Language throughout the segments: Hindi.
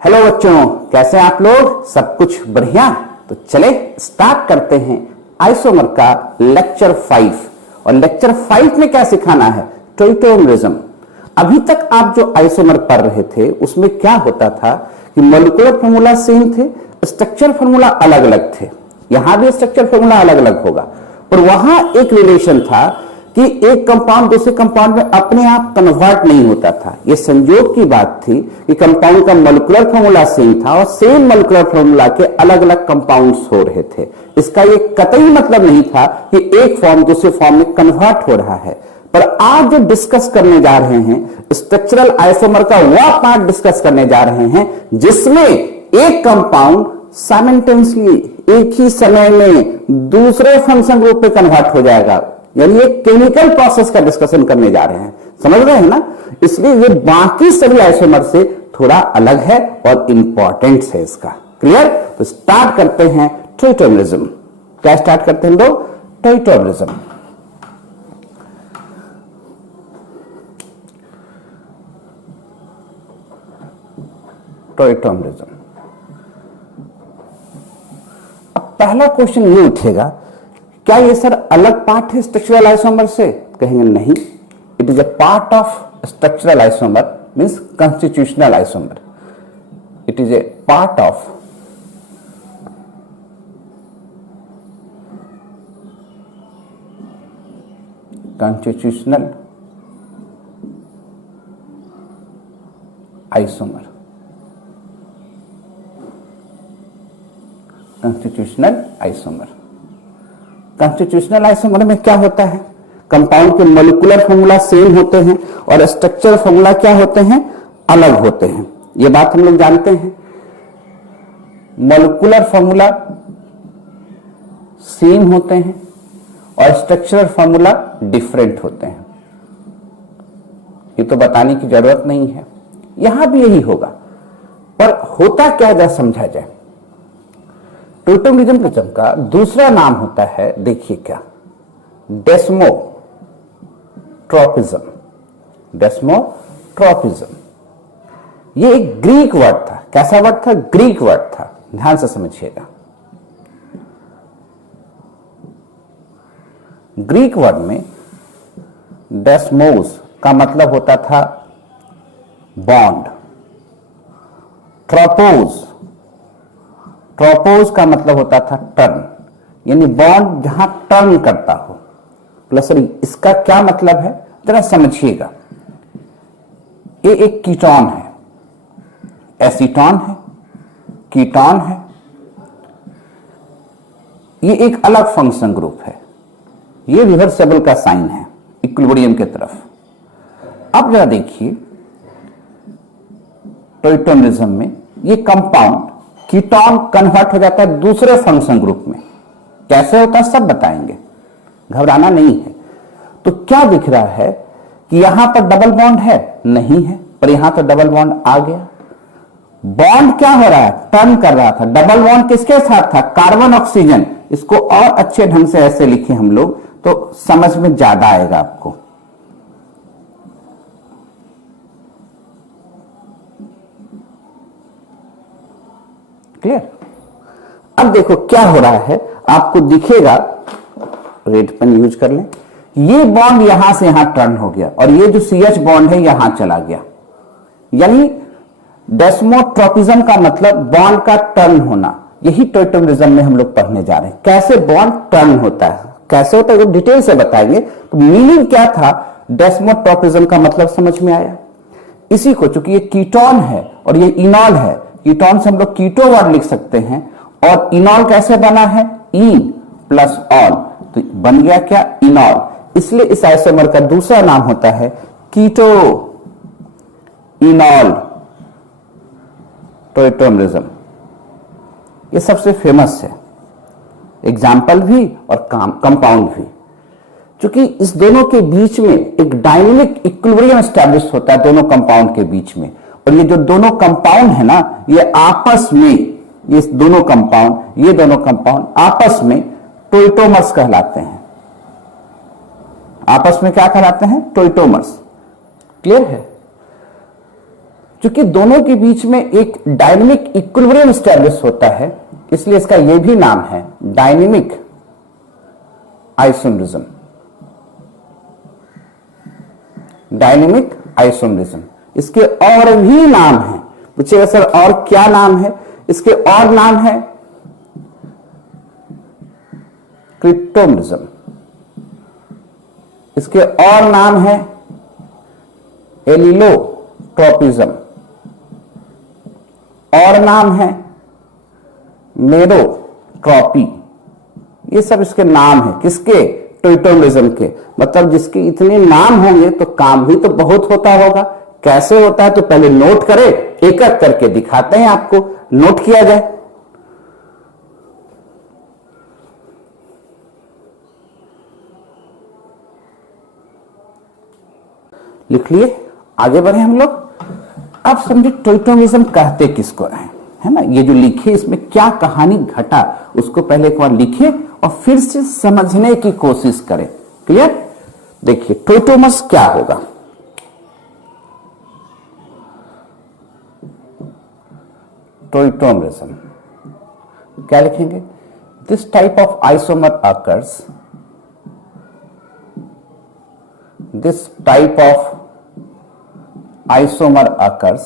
हेलो बच्चों, कैसे हैं आप लोग? सब कुछ बढ़िया? तो चले स्टार्ट करते हैं आइसोमर का लेक्चर 5। और लेक्चर 5 में क्या सिखाना है? टॉइटोमरिज्म। अभी तक आप जो आइसोमर पढ़ रहे थे उसमें क्या होता था कि मॉलिक्यूलर फॉर्मूला सेम थे, स्ट्रक्चर फॉर्मूला अलग अलग थे। यहां भी स्ट्रक्चर फॉर्मूला अलग अलग होगा, पर वहां एक रिलेशन था कि एक कंपाउंड दूसरे कंपाउंड में अपने आप कन्वर्ट नहीं होता था। यह संयोग की बात थी कि कंपाउंड का मॉलिक्यूलर फॉर्मूला सेम था और सेम मॉलिक्यूलर फॉर्मूला के अलग अलग कंपाउंड्स हो रहे थे। इसका यह कतई मतलब नहीं था कि एक फॉर्म दूसरे फॉर्म में कन्वर्ट हो रहा है। पर आज जो डिस्कस करने जा रहे हैं, स्ट्रक्चरल आइसोमर का वह पार्ट डिस्कस करने जा रहे हैं जिसमें एक कंपाउंड साइमल्टेनियसली एक ही समय में दूसरे फंक्शन ग्रुप में कन्वर्ट हो जाएगा। यानी एक केमिकल प्रोसेस का डिस्कशन करने जा रहे हैं, समझ रहे हैं ना? इसलिए ये बाकी सभी आइसोमर से थोड़ा अलग है और इंपॉर्टेंट है इसका। क्लियर? तो स्टार्ट करते हैं टॉइटोमरिज्म। क्या स्टार्ट करते हैं लोग? टॉइटोमरिज्म। टॉइटोमरिज्म। अब पहला क्वेश्चन ये उठेगा, क्या ये सर अलग पार्ट है स्ट्रक्चरल आइसोमर से? कहेंगे नहीं, it is a part of structural isomer, means constitutional isomer. It is a part of constitutional isomer. Constitutional isomer. Constitutional isomer में क्या होता है? कंपाउंड के मॉलिक्यूलर फॉर्मूला सेम होते हैं और स्ट्रक्चरल फॉर्मूला क्या होते हैं? अलग होते हैं। यह बात हम लोग जानते हैं। मॉलिक्यूलर फॉर्मूला सेम होते हैं और स्ट्रक्चरल फॉर्मूला डिफरेंट होते हैं। ये तो बताने की जरूरत नहीं है, यहां भी यही होगा। पर होता क्या, जरा समझा जाए। टॉइटोमरिज्म का दूसरा नाम होता है, देखिए क्या, डेस्मोट्रोपिज्म। डेस्मोट्रोपिज्म ये एक ग्रीक वर्ड था। कैसा वर्ड था? ग्रीक वर्ड था। ध्यान से समझिएगा। ग्रीक वर्ड में डेस्मोस का मतलब होता था बॉन्ड। ट्रोपोज, ट्रोपोज का मतलब होता था टर्न, यानी बॉन्ड जहां टर्न करता हो। प्लस इसका क्या मतलब है जरा समझिएगा। ये एक कीटोन है, एसीटोन है, कीटोन है। ये एक अलग फंक्शन ग्रुप है। ये रिवर्सिबल का साइन है इक्विलिब्रियम की तरफ। अब जरा देखिए, टॉइटोमरिज्म में ये कंपाउंड कीटोन कन्वर्ट हो जाता है दूसरे फंक्शन ग्रुप में। कैसे होता है सब बताएंगे, घबराना नहीं है। तो क्या दिख रहा है कि यहां पर डबल बॉन्ड है? नहीं है, पर यहां तो डबल बॉन्ड आ गया। बॉन्ड क्या हो रहा है? टर्न कर रहा था। डबल बॉन्ड किसके साथ था? Carbon oxygen. इसको और अच्छे ढंग से ऐसे लिखे हम लोग तो समझ में ज्यादा आएगा आपको। क्लियर? अब देखो क्या हो रहा है, आपको दिखेगा, रेड पेन यूज कर लें। ये बॉन्ड यहां से यहां टर्न हो गया और ये जो CH बॉन्ड है यहां चला गया। यानी डेस्मोट्रोपिज्म का मतलब बॉन्ड का टर्न होना। यही टॉइटोमरिज्म में हम लोग पढ़ने जा रहे हैं, कैसे बॉन्ड टर्न होता है। कैसे होता है वो डिटेल से बताएंगे। तो मीनिंग क्या था डेस्मोट्रोपिज्म का, मतलब समझ में आया? इसी को, चूंकि ये कीटोन है और ये इनॉल है, कीटोन से हम लोग कीटो वर्ड लिख सकते हैं। और इनॉल कैसे बना है? इन प्लस ऑल, तो बन गया क्या? इनॉल। इसलिए इस आइसोमर का दूसरा नाम होता है कीटो इनॉल टॉइटोमरिज्म। ये सबसे फेमस है, एग्जाम्पल भी और कंपाउंड भी। क्योंकि इस दोनों के बीच में एक डायनेमिक इक्विलिब्रियम एस्टैब्लिश होता है दोनों कंपाउंड के बीच में। और ये जो दोनों कंपाउंड है ना, ये आपस में, ये दोनों कंपाउंड आपस में टॉइटोमर्स कहलाते हैं। आपस में क्या कहलाते हैं? टॉइटोमर्स। क्लियर है? क्योंकि दोनों के बीच में एक डायनेमिक इक्विलिब्रियम एस्टैब्लिश होता है, इसलिए इसका यह भी नाम है डायनेमिक आइसोमरिज्म। Dynamic isomerism. इसके और भी नाम है, पूछिएगा सर और क्या नाम है? इसके और नाम है क्रिप्टोमरिज्म, इसके और नाम है एलिलोट्रोपिज्म, और नाम है मेरोट्रॉपी। ये सब इसके नाम है, किसके? टोइटोमरिज्म के। मतलब जिसके इतने नाम होंगे तो काम भी तो बहुत होता होगा। कैसे होता है तो पहले नोट करें, एक एक करके दिखाते हैं आपको, नोट किया जाए। लिख लिए, आगे बढ़े हम लोग। अब समझिए टोइटोमिज्म कहते किसको है ना? ये जो लिखे इसमें क्या कहानी घटा उसको पहले एक बार लिखिए और फिर से समझने की कोशिश करें। क्लियर? देखिए टोइटोमस क्या होगा। टोइटोमरिज्म क्या लिखेंगे? This type of isomer occurs, this type of isomer occurs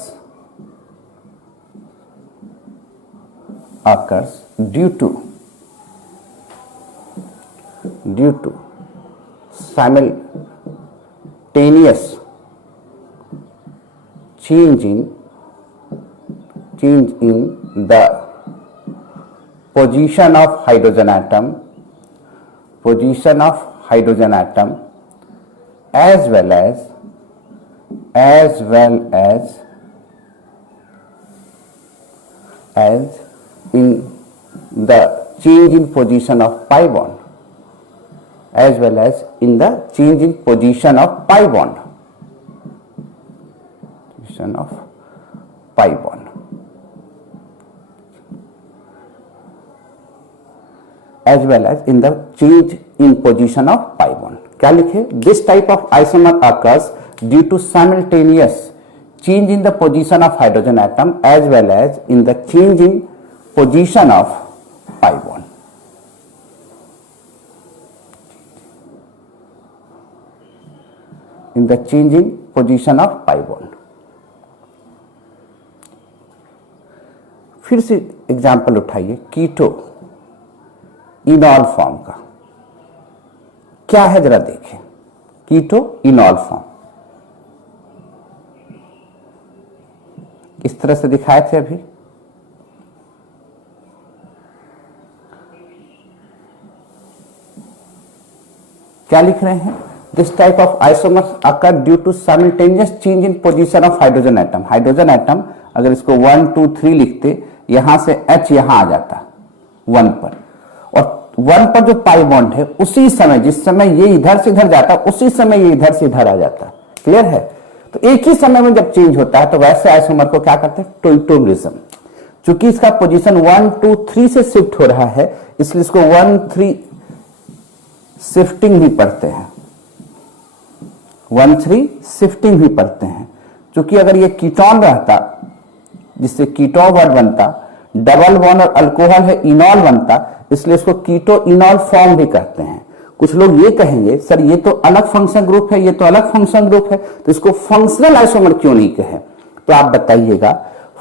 due to simultaneous change in the position of hydrogen atom as well as in the change in position of pi bond, as well as in the change in position of pi bond, as well as in the change in position of pi bond. क्या लिखे? This type of isomer occurs due to simultaneous change in the position of hydrogen atom as well as in the change in position of pi bond. In the changing position of pi bond. फिर से एग्जाम्पल उठाइए कीटो इनॉल फॉर्म का। क्या है जरा देखें। कीटो इनॉल फॉर्म इस तरह से दिखाए थे अभी। क्या लिख रहे हैं? This type of isomers occur due to simultaneous change in position of hydrogen atom. Hydrogen atom अगर इसको 1 2 3 लिखते, यहां से H यहां आ जाता 1 पर, और 1 पर जो पाई बॉन्ड है उसी समय, जिस समय ये इधर से इधर जाता उसी समय ये इधर से इधर आ जाता। क्लियर है? तो एक ही समय में जब चेंज होता है तो वैसे आइसोमर को क्या करते हैं? टोइटोमरिज्म। चूंकि इसका पोजीशन 1 2 3 से शिफ्ट हो रहा है इसलिए इसको 1 3 शिफ्टिंग भी पढ़ते हैं, 1 3 शिफ्टिंग भी पढ़ते हैं। क्योंकि अगर ये कीटोन रहता जिससे कीटो वर्ड बनता, डबल बॉन्ड और अल्कोहल है इनॉल बनता, इसलिए इसको कीटो इनॉल फॉर्म भी कहते हैं। कुछ लोग ये कहेंगे सर ये तो अलग फंक्शन ग्रुप है, ये तो अलग फंक्शन ग्रुप है, तो इसको फंक्शनल आइसोमर क्यों नहीं कहे? तो आप बताइएगा,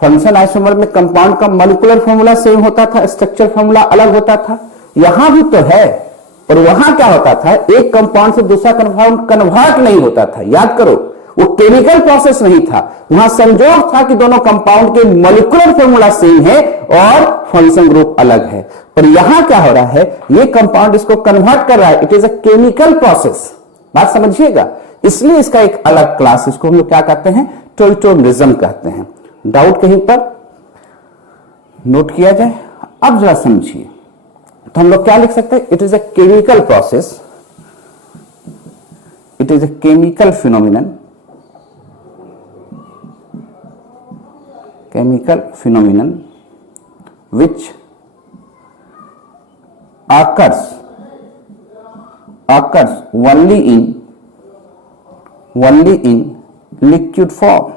फंक्शनल आइसोमर में कंपाउंड का मॉलिक्यूलर फॉर्मूला सेम होता था, स्ट्रक्चर फॉर्मूला अलग होता था। यहां भी तो है, और वहां क्या होता था? एक कंपाउंड से दूसरा कंपाउंड कन्वर्ट नहीं होता था। याद करो, वो केमिकल प्रोसेस नहीं था, वहां संजोग था कि दोनों कंपाउंड के मॉलिक्यूलर फॉर्मूला सेम है और फंक्शन ग्रुप अलग है। पर यहां क्या हो रहा है? ये कंपाउंड इसको कन्वर्ट कर रहा है, it is a chemical process. बात समझिएगा, इसलिए इसका एक अलग क्लास, इसको हम लोग क्या कहते हैं? टोइटोमरिज्म कहते हैं। डाउट कहीं पर नोट किया जाए। अब जरा समझिए, तो हम लोग क्या लिख सकते हैं? It is a chemical process, it is a chemical phenomenon, which occurs only in liquid form,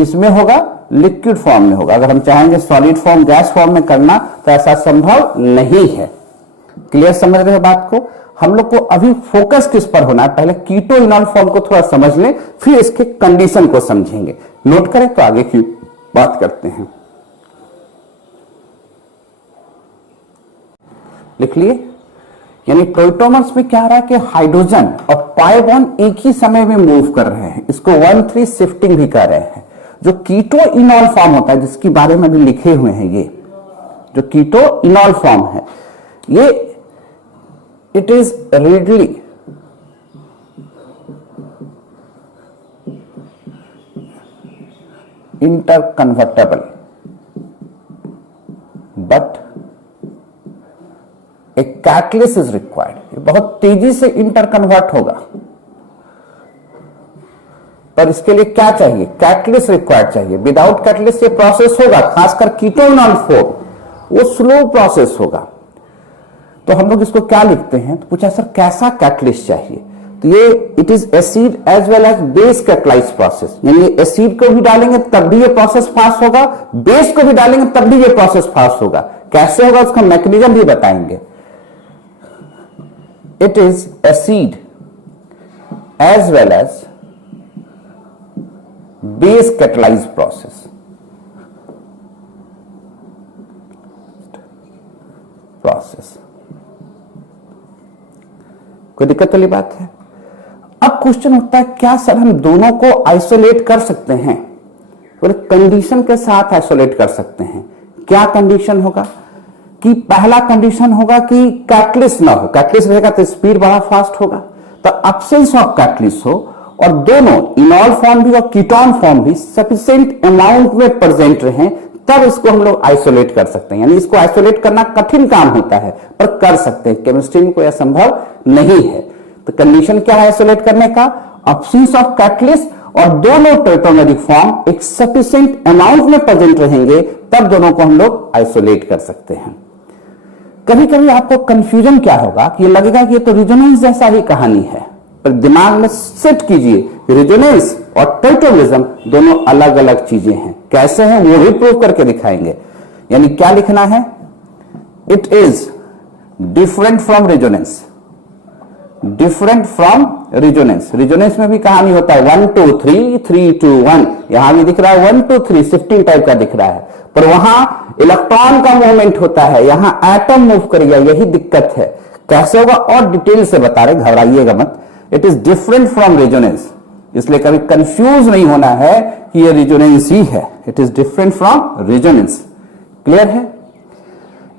किसमें होगा? लिक्विड फॉर्म में होगा। अगर हम चाहेंगे सॉलिड फॉर्म, गैस फॉर्म में करना तो ऐसा संभव नहीं है। क्लियर समझ रहे हो बात को? हम लोग को अभी फोकस किस पर होना है? पहले कीटो इनॉल फॉर्म को थोड़ा समझ लें, फिर इसके कंडीशन को समझेंगे। नोट करें तो आगे की बात करते हैं। लिख लिए? यानी टॉइटोमर्स में क्या आ रहा है कि हाइड्रोजन और पाई बॉन्ड एक ही समय में मूव कर रहे हैं। इसको 1,3 शिफ्टिंग भी कर रहे हैं। जो कीटो इनॉल फॉर्म होता है, जिसके बारे में भी लिखे हुए हैं, ये जो कीटो इनॉल फॉर्म है, ये it is readily interconvertible but a catalyst is required। ये बहुत तेजी से इंटरकन्वर्ट होगा, पर इसके लिए क्या चाहिए? कैटलिस्ट रिक्वायर्ड चाहिए। विदाउट कैटलिस्ट ये प्रोसेस होगा, खासकर कीटोइनॉल फॉर्म, वो स्लो प्रोसेस होगा। तो हम लोग इसको क्या लिखते हैं? तो पूछा सर कैसा कैटलिस्ट चाहिए? तो ये it is acid as well as base catalyse process. यानी एसिड को भी डालेंगे तब भी ये प्रोसेस फास्ट होगा, बेस को भी डालेंगे तब भी ये प्रोसेस फास्ट होगा। कैसे होगा उसका मैकेनिज्म भी बताएंगे। It is acid as well as base catalyse process. कोई दिक्कत वाली बात है? अब क्वेश्चन उठता है क्या सर हम दोनों को आइसोलेट कर सकते हैं? बोले कंडीशन के साथ आइसोलेट कर सकते हैं। क्या कंडीशन होगा? कि पहला कंडीशन होगा कि कैटलिस्ट ना हो। कैटलिस्ट रहेगा तो स्पीड बड़ा फास्ट होगा। तो अब्सेंस ऑफ कैटलिस्ट हो और दोनों इनॉल फॉर्म भी और कीटोन फॉर्म भी सफिशिएंट अमाउंट में प्रेजेंट रहे, तब इसको हम लोग आइसोलेट कर सकते हैं। यानी इसको आइसोलेट करना कठिन काम होता है, पर कर सकते हैं। केमिस्ट्री में कोई असंभव नहीं है। तो कंडीशन क्या है आइसोलेट करने का? अब्सेंस ऑफ कैटलिस्ट और दोनों टॉइटोमेरिक फॉर्म एक सफिशिएंट अमाउंट में प्रेजेंट रहेंगे, तब दोनों को हम लोग आइसोलेट कर सकते हैं। कभी कभी आपको कंफ्यूजन क्या होगा कि ये लगेगा कि ये तो रिजोनेंस जैसा ही कहानी है, पर दिमाग में सेट कीजिए रिजोनेंस और टॉइटोमिज्म दोनों अलग अलग चीजें हैं। कैसे हैं वो भी प्रूव करके दिखाएंगे। यानी क्या लिखना है? It is different from resonance. Different from resonance. Resonance में भी कहानी होता है 1 2 3 3 2 1। यहां भी दिख रहा है 1 2 3 शिफ्टिंग टाइप का दिख रहा है, पर वहां इलेक्ट्रॉन का मूवमेंट होता है, यहां एटम मूव करेगा। यही दिक्कत है। कैसे होगा और डिटेल से बता रहे, घबराइएगा मत। It is different from resonance, इसलिए कभी कंफ्यूज नहीं होना है कि ये रिजोनेंस ही है। It is different from resonance. Clear है?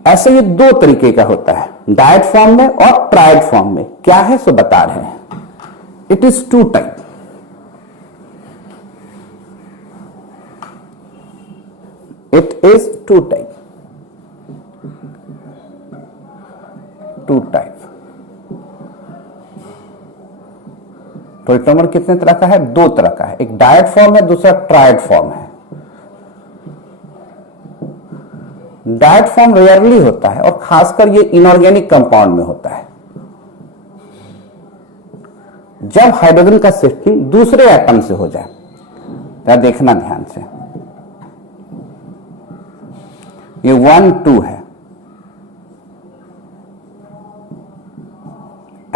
ऐसे ये दो तरीके का होता है, डायट फॉर्म में और ट्रायड फॉर्म में। क्या है सो बता रहे हैं। It is two type. It is two type. Two type. Tautomer कितने तरह का है? दो तरह का है। एक डायट फॉर्म है, दूसरा ट्रायड फॉर्म है। डायट फॉर्म रेयरली होता है और खासकर ये इनऑर्गेनिक कंपाउंड में होता है। जब हाइड्रोजन का शिफ्टिंग दूसरे एटम से हो जाए, तो देखना ध्यान से, ये 1 2 है,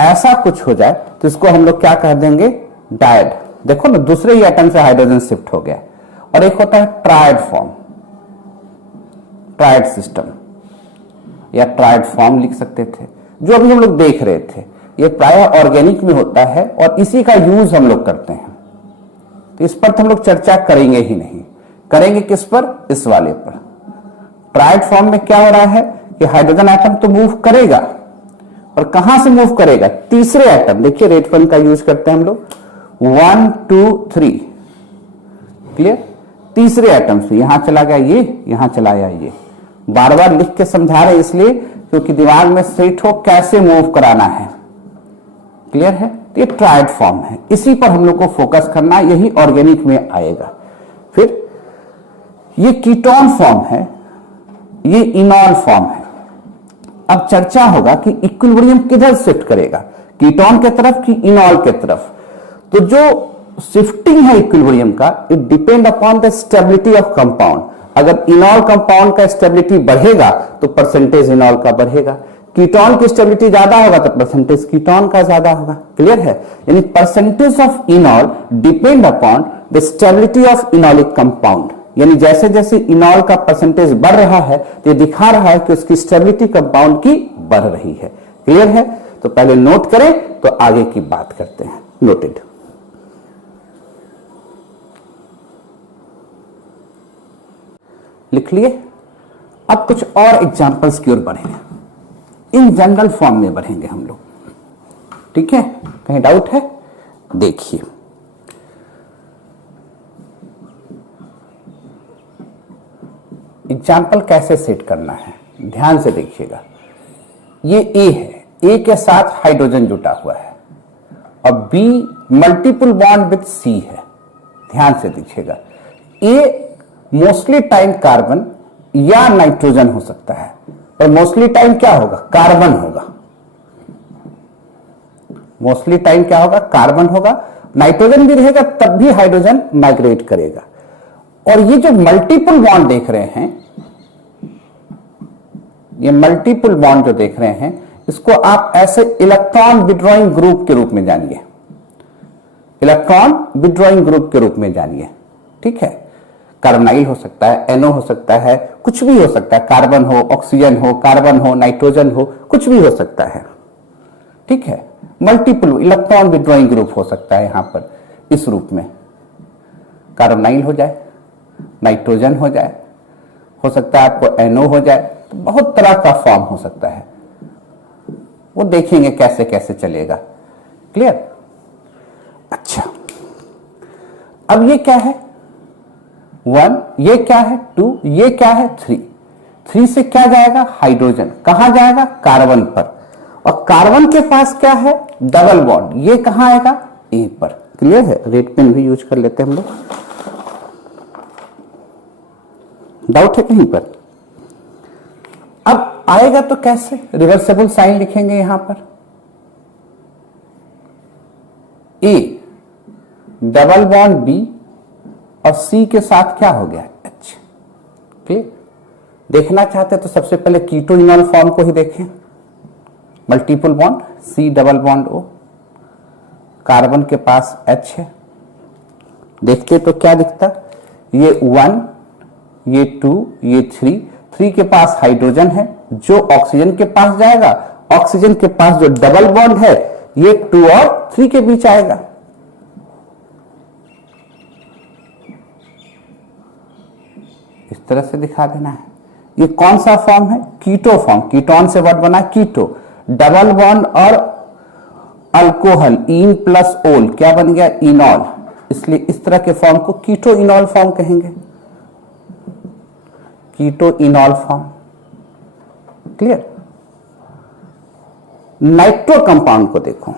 ऐसा कुछ हो जाए तो इसको हम लोग क्या कह देंगे? डायड। देखो ना, दूसरे ही एटम से हाइड्रोजन शिफ्ट हो गया। और एक होता है ट्रायड फॉर्म, ट्रायड सिस्टम या ट्रायड फॉर्म लिख सकते थे, जो अभी हम लोग देख रहे थे। ये प्राय ऑर्गेनिक में होता है और इसी का यूज हम लोग करते हैं। तो इस पर तो हम लोग चर्चा करेंगे ही नहीं। करेंगे किस पर? इस वाले पर। ट्रायड फॉर्म में क्या हो रहा है कि हाइड्रोजन एटम तो मूव करेगा, और कहां से मूव करेगा? तीसरे एटम। देखिए रेड पेन का यूज करते हैं हम लोग, 1 2 3। क्लियर? तीसरे एटम से यहां चला गया ये, यहां चला गया ये। बार बार लिख के समझा रहे इसलिए क्योंकि दिमाग में सेट हो कैसे मूव कराना है। क्लियर है? ये ट्रायड फॉर्म है, इसी पर हम लोग को फोकस करना, यही ऑर्गेनिक में आएगा। फिर ये कीटोन फॉर्म है, ये इनॉल फॉर्म है। अब चर्चा होगा कि इक्विलिब्रियम किधर शिफ्ट करेगा, कीटोन के तरफ कि इनॉल के तरफ। तो जो शिफ्टिंग है इक्विलिब्रियम का, it depend upon the stability of compound. अगर इनॉल कंपाउंड का स्टेबिलिटी बढ़ेगा तो परसेंटेज इनॉल का बढ़ेगा, कीटोन की स्टेबिलिटी ज्यादा होगा तो परसेंटेज कीटोन का ज्यादा होगा। क्लियर है? यानी percentage of enol depend upon the stability of enolic compound. यानी जैसे जैसे इनॉल का परसेंटेज बढ़ रहा है तो ये दिखा रहा है कि उसकी स्टेबिलिटी कंपाउंड की बढ़ रही है। क्लियर है? तो पहले नोट करें तो आगे की बात करते हैं। नोटेड। लिख लिए? अब कुछ और एग्जांपल्स की ओर बढ़ेंगे, इन जनरल फॉर्म में बढ़ेंगे हम लोग। ठीक है? कहीं डाउट है? देखिए, एग्जाम्पल कैसे सेट करना है, ध्यान से देखिएगा। ये ए है, ए के साथ हाइड्रोजन जुटा हुआ है, और B multiple bond with C है। ध्यान से देखिएगा, ए मोस्टली टाइम कार्बन या नाइट्रोजन हो सकता है, पर मोस्टली टाइम क्या होगा? कार्बन होगा। मोस्टली टाइम क्या होगा? कार्बन होगा। नाइट्रोजन भी रहेगा तब भी हाइड्रोजन माइग्रेट करेगा। और ये जो मल्टीपल बॉन्ड देख रहे हैं, ये मल्टीपल बॉन्ड जो देख रहे हैं, इसको आप ऐसे इलेक्ट्रॉन विड्रॉइंग ग्रुप के रूप में जानिए। इलेक्ट्रॉन विड्रॉइंग ग्रुप के रूप में जानिए। ठीक है? कार्बोनाइल हो सकता है, एनओ हो सकता है, कुछ भी हो सकता है। कार्बन हो, ऑक्सीजन हो, कार्बन हो, नाइट्रोजन हो, कुछ भी हो सकता है। ठीक है? मल्टीपल इलेक्ट्रॉन विड्रॉइंग ग्रुप हो सकता है। यहां पर इस रूप में कार्बोनाइल हो जाए, नाइट्रोजन हो जाए, हो सकता है आपको एनओ हो जाए, तो बहुत तरह का फॉर्म हो सकता है। वो देखेंगे कैसे कैसे चलेगा। क्लियर? अच्छा, अब ये क्या है? 1, ये क्या है? 2, ये क्या है? 3। 3 से क्या जाएगा? हाइड्रोजन। कहां जाएगा? कार्बन पर। और कार्बन के पास क्या है? Double bond. ये कहां आएगा? ए पर। क्लियर है? रेड पेन भी यूज कर लेते हैं हम लोग। डाउट है कहीं पर? अब आएगा तो कैसे? रिवर्सेबल साइन लिखेंगे यहां पर। ए डबल बॉन्ड बी और सी के साथ क्या हो गया? एच। ठीक? देखना चाहते तो सबसे पहले कीटो इनॉल फॉर्म को ही देखें। Multiple bond, C double bond O, carbon के पास एच है। देखते तो क्या दिखता? ये 1, ये 2, ये 3। 3 के पास हाइड्रोजन है जो ऑक्सीजन के पास जाएगा। ऑक्सीजन के पास जो डबल बॉन्ड है ये 2 और 3 के बीच आएगा। इस तरह से दिखा देना है। ये कौन सा फॉर्म है? Keto form. कीटोन से वर्ड बना कीटो। डबल बॉन्ड और अल्कोहल, इन प्लस ओल, क्या बन गया? इनॉल। इसलिए इस तरह के फॉर्म को कीटो इनॉल फॉर्म कहेंगे। Keto enol form. Clear? Nitro compound को देखो,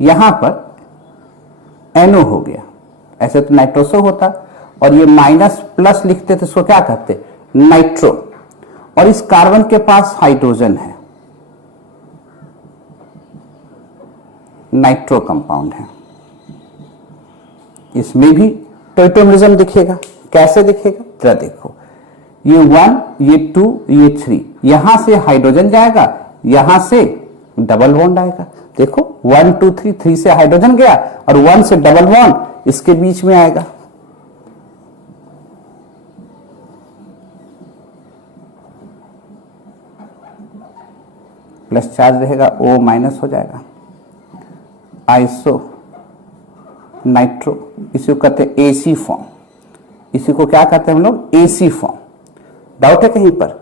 यहां पर एनओ हो गया। ऐसे तो नाइट्रोसो होता, और ये माइनस प्लस लिखते तो इसको क्या कहते? नाइट्रो। और इस कार्बन के पास हाइड्रोजन है, नाइट्रो कंपाउंड है। इसमें भी टॉइटोमरिज्म दिखेगा। कैसे दिखेगा? जरा देखो, ये 1, ये 2, ये 3, यहां से हाइड्रोजन जाएगा, यहां से डबल बॉन्ड आएगा। देखो 1 2 3, 3 से हाइड्रोजन गया और 1 से डबल बॉन्ड इसके बीच में आएगा। प्लस चार्ज रहेगा, O माइनस हो जाएगा। आइसो नाइट्रो, इसी को कहते हैं एसी फॉर्म। इसी को क्या कहते हैं हम लोग? AC form. डाउट है कहीं पर?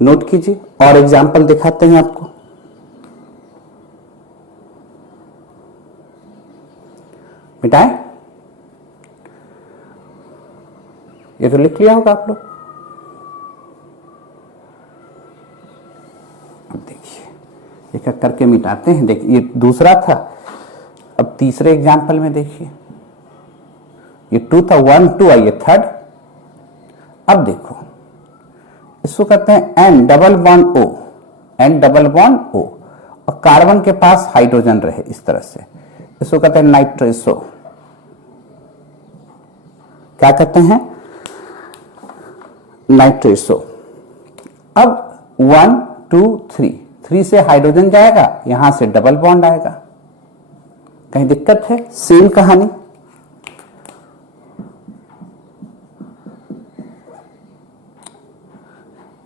नोट कीजिए, और एग्जांपल दिखाते हैं आपको। मिटाएं? ये तो लिख लिया होगा आप लोग। अब देखिए, एक एक करके मिटाते हैं। देखिए, ये दूसरा था, अब तीसरे एग्जाम्पल में देखिए, ये 2 था, 1 2, आइए थर्ड। अब देखो, इसको कहते हैं N double bond O, N double bond O, और कार्बन के पास हाइड्रोजन रहे इस तरह से, इसको कहते हैं नाइट्रोसो। क्या कहते हैं, नाइट्रेसो। अब 1 2 3, 3 से हाइड्रोजन जाएगा, यहां से डबल बॉन्ड आएगा, कहीं दिक्कत है, सेम कहानी।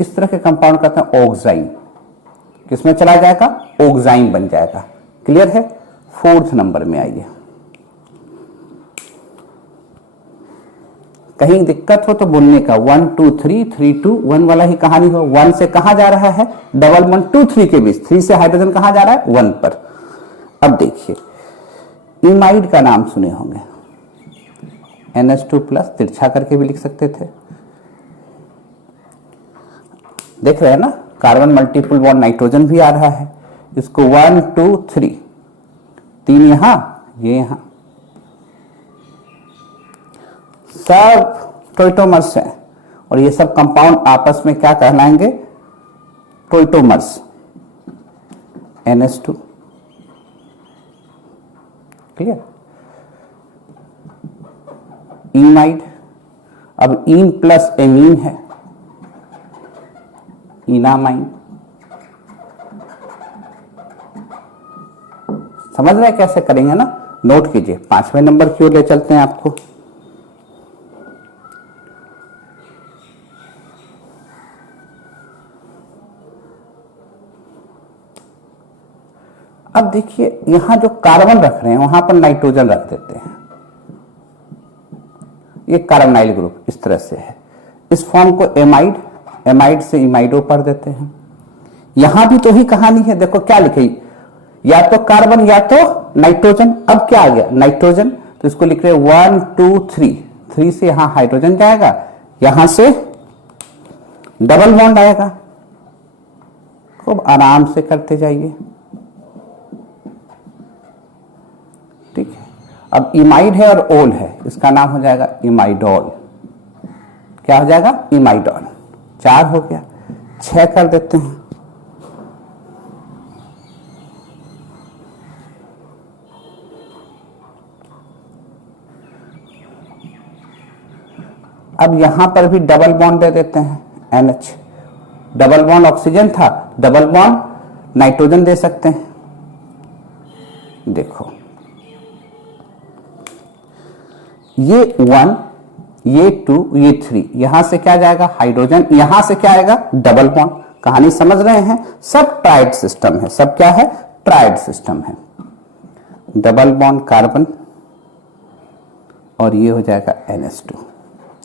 इस तरह के कंपाउंड कहते हैं ऑक्साइन, किसमें चला जाएगा, ऑक्साइन बन जाएगा। क्लियर है। 4th नंबर में आइए, कहीं दिक्कत हो तो बोलने का, 1 2 3 3 2 1 वाला ही कहानी हो। 1 से कहां जा रहा है, डबल बॉन्ड 2 3 के बीच, 3 से हाइड्रोजन कहां जा रहा है, 1 पर। अब देखिए, इमाइड का नाम सुने होंगे, NH2 प्लस तिरछा करके भी लिख सकते थे। देख रहे हैं ना, कार्बन मल्टीपल बॉन्ड नाइट्रोजन भी आ रहा है। इसको 1 2 3, 3 यहां, ये यहां, सब टोइटोमर्स हैं, और ये सब कंपाउंड आपस में क्या कहलाएंगे, टोइटोमर्स, NH2। क्लियर। इमाइड, अब इन प्लस एमीन है, इनामाइन। समझ रहे हैं कैसे करेंगे ना, नोट कीजिए। 5वें नंबर की ओर ले चलते हैं आपको। अब देखिए, यहां जो कार्बन रख रहे हैं वहां पर नाइट्रोजन रख देते हैं। ये कार्बोनाइल ग्रुप इस तरह से है। इस फॉर्म को एमाइड, एमाइड से इमाइडो पढ़ देते हैं। यहां भी तो ही कहानी है। देखो क्या लिखे, या तो कार्बन या तो नाइट्रोजन। अब क्या आ गया, नाइट्रोजन, तो इसको लिख रहे 1 2 3, 3 से यहां हाइड्रोजन जाएगा, यहां से डबल बॉन्ड आएगा। खूब आराम से करते जाइए। ठीक है। अब इमाइड है और ओल है, इसका नाम हो जाएगा इमाइडोल। क्या हो जाएगा, इमाइडोल। 4 हो गया, 6 कर देते हैं। अब यहां पर भी डबल बॉन्ड दे देते हैं, NH। डबल बॉन्ड ऑक्सीजन था, डबल बॉन्ड नाइट्रोजन दे सकते हैं। देखो, ये 1, ये 2, ये 3, यहां से क्या जाएगा, हाइड्रोजन, यहां से क्या आएगा, डबल बॉन्ड। कहानी समझ रहे हैं, सब ट्राइड सिस्टम है, सब क्या है, ट्राइड सिस्टम है। डबल बॉन्ड कार्बन, और ये हो जाएगा NH2।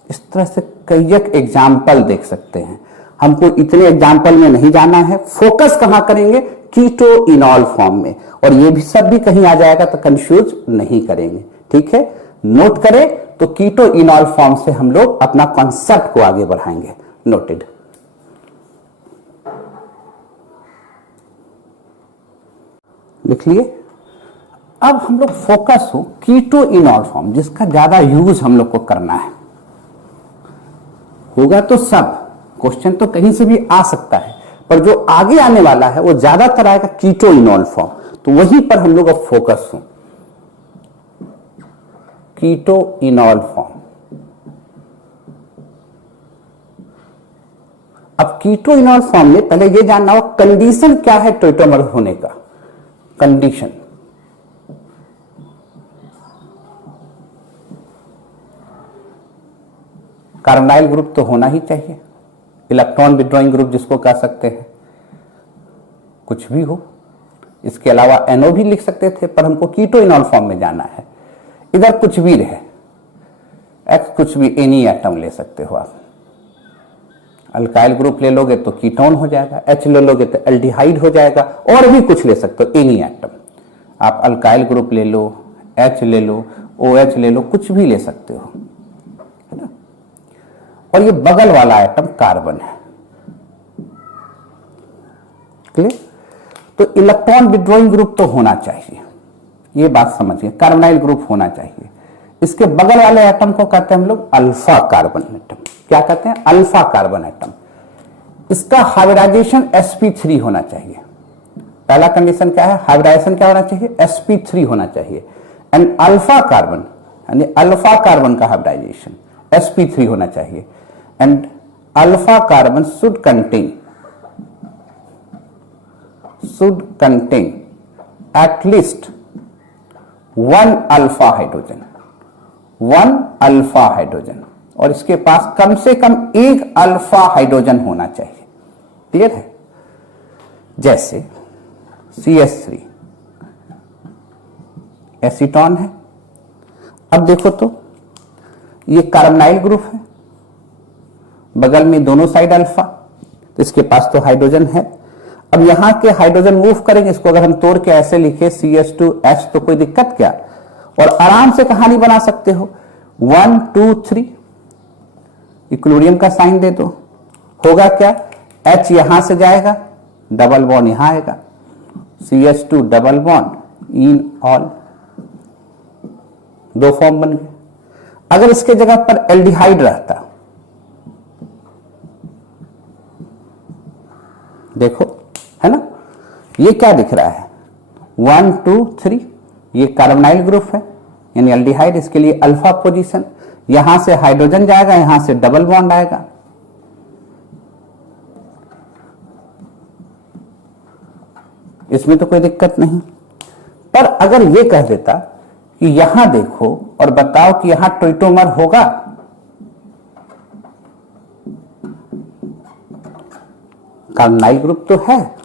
इस तरह से कई एक एग्जाम्पल देख सकते हैं। हमको इतने एग्जाम्पल में नहीं जाना है, फोकस कहां करेंगे, कीटो इनॉल फॉर्म में। और ये भी सब भी कहीं आ जाएगा तो कंफ्यूज नहीं करेंगे। ठीक है, नोट करें तो कीटो इनॉल फॉर्म से हम लोग अपना कॉन्सेप्ट को आगे बढ़ाएंगे। नोटेड। लिख लिए। अब हम लोग फोकस हो कीटो इनॉल फॉर्म, जिसका ज्यादा यूज हम लोग को करना है। होगा तो सब, क्वेश्चन तो कहीं से भी आ सकता है, पर जो आगे आने वाला है वो ज्यादातर आएगा कीटो इनॉल फॉर्म, तो वहीं पर हम लोग अब फोकस हो। कीटो इनॉल फॉर्म। अब कीटो इनॉल फॉर्म में पहले ये जानना हो कंडीशन क्या है टोइटोमर होने का। कंडीशन, कार्बोनाइल ग्रुप तो होना ही चाहिए, इलेक्ट्रॉन विड्रॉइंग ग्रुप जिसको कह सकते हैं, कुछ भी हो। इसके अलावा NO भी लिख सकते थे, पर हमको कीटो इनॉल फॉर्म में जाना है। इधर कुछ भी रहे, X कुछ भी, एनी एटम ले सकते हो आप। अल्काइल ग्रुप ले लोगे तो कीटोन हो जाएगा, H ले लोगे तो एल्डिहाइड हो जाएगा, और भी कुछ ले सकते हो, एनी एटम। आप अल्काइल ग्रुप ले लो, H ले लो, OH ले लो, कुछ भी ले सकते हो, है ना। और ये बगल वाला आइटम कार्बन है। क्लियर। तो इलेक्ट्रॉन विड्रॉइंग ग्रुप तो होना चाहिए, ये बात समझिए, कार्बोनाइल ग्रुप होना चाहिए। इसके बगल वाले एटम को कहते हैं हम लोग अल्फा कार्बन एटम। क्या कहते हैं, अल्फा कार्बन एटम। इसका हाइब्रिडाइजेशन sp3 होना चाहिए। पहला कंडीशन क्या है, हाइब्रिडाइजेशन क्या होना चाहिए, sp3 होना चाहिए। एंड अल्फा कार्बन, यानी अल्फा कार्बन का हाइब्रिडाइजेशन sp3 होना चाहिए and alpha carbon should contain at least one alpha hydrogen और इसके पास कम से कम एक अल्फा हाइड्रोजन होना चाहिए। क्लियर है? जैसे CH3 एसीटोन है। अब देखो तो ये कार्बोनाइल ग्रुप है, बगल में दोनों साइड अल्फा, तो इसके पास तो हाइड्रोजन है। अब यहां के हाइड्रोजन मूव करेंगे, इसको अगर हम तोड़ के ऐसे लिखे CH2H तो कोई दिक्कत क्या? और आराम से कहानी बना सकते हो 1 2 3 इक्विलिब्रियम का साइन दे दो। होगा क्या? H यहां से जाएगा, डबल बॉन्ड यहां आएगा, CH2 double bond in all, दो फॉर्म बन गए। अगर इसके जगह पर एल्डिहाइड रहता, देखो है ना, ये क्या दिख रहा है 1 2 3, ये कार्बोनाइल ग्रुप है यानी एल्डिहाइड, इसके लिए अल्फा पोजीशन, यहां से हाइड्रोजन जाएगा, यहां से डबल बॉन्ड आएगा। इसमें तो कोई दिक्कत नहीं। पर अगर ये कह देता कि यहां देखो और बताओ कि यहां टोइटोमर होगा, कार्बोनाइल ग्रुप तो है,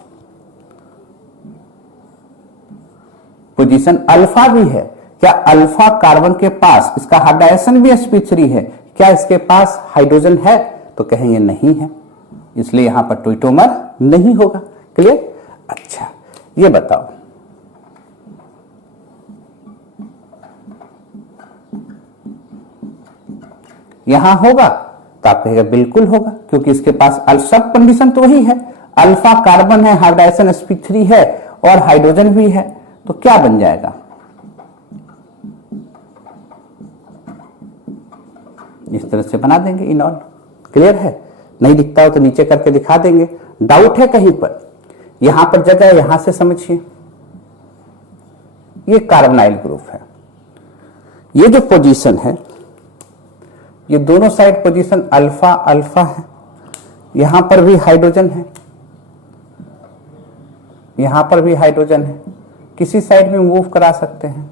पोजीशन अल्फा भी है, क्या अल्फा कार्बन के पास इसका हाइड्रोजन भी sp3 है, क्या इसके पास हाइड्रोजन है? तो कहेंगे नहीं है, इसलिए यहां पर टोइटोमर नहीं होगा। क्लियर? अच्छा, ये बताओ यहां होगा? तो आप कहेगा बिल्कुल होगा, क्योंकि इसके पास सब कंडीशन तो वही है, अल्फा कार्बन है, हाइड्रोजन sp3 है और हाइड्रोजन भी है, तो क्या बन जाएगा? इस तरह से बना देंगे इनऑल। क्लियर है? नहीं दिखता हो तो नीचे करके दिखा देंगे। डाउट है कहीं पर? यहां पर जगह, यहां से समझिए, ये कार्बोनाइल ग्रुप है, ये जो पोजीशन है, ये दोनों साइड पोजीशन अल्फा अल्फा है, यहां पर भी हाइड्रोजन है, यहां पर भी हाइड्रोजन है, किसी साइड में मूव करा सकते हैं।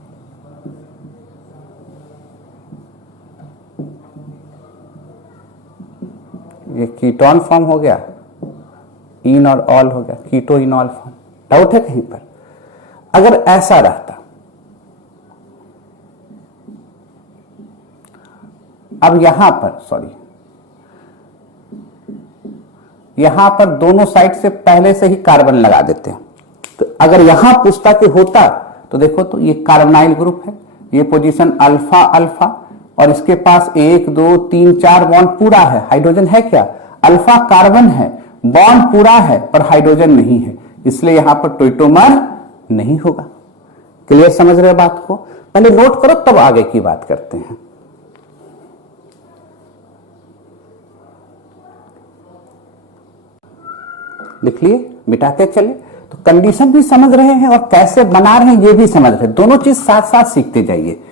ये कीटोन फॉर्म हो गया, इन और ऑल हो गया, कीटो इनॉल फॉर्म। डाउट है कहीं पर? अगर ऐसा रहता, अब यहां पर यहां पर दोनों साइड से पहले से ही कार्बन लगा देते हैं। तो अगर यहां पूछता कि होता, तो देखो तो ये कार्बोनाइल ग्रुप है, ये पोजीशन अल्फा अल्फा और इसके पास 1 2 3 4 बॉन्ड पूरा है, हाइड्रोजन है क्या? अल्फा कार्बन है, बॉन्ड पूरा है पर हाइड्रोजन नहीं है, इसलिए यहां पर टोइटोमर नहीं होगा। क्लियर समझ रहे बात को? पहले नोट करो तब आगे की बात करते हैं। लिख लिए, मिटाते चले, तो कंडीशन भी समझ रहे हैं और कैसे बना रहे हैं ये भी समझ रहे हैं। दोनों चीज साथ साथ सीखते जाइए,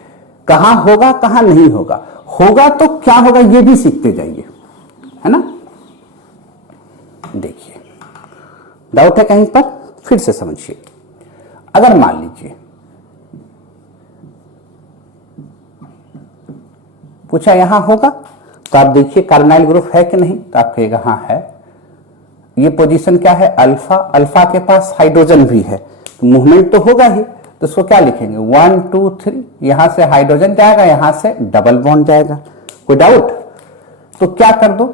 कहां होगा कहां नहीं होगा, होगा तो क्या होगा ये भी सीखते जाइए, है ना। देखिए, डाउट है कहीं पर? फिर से समझिए। अगर मान लीजिए पूछा यहां होगा, तो आप देखिए कार्बोनाइल ग्रुप है कि नहीं, तो आप कहेगा हाँ है। ये पोजीशन क्या है? अल्फा, अल्फा के पास हाइड्रोजन भी है, तो मूवमेंट तो होगा ही, तो इसको क्या लिखेंगे 1 2 3, यहां से हाइड्रोजन जाएगा, यहां से डबल बॉन्ड जाएगा। कोई डाउट? तो क्या कर दो,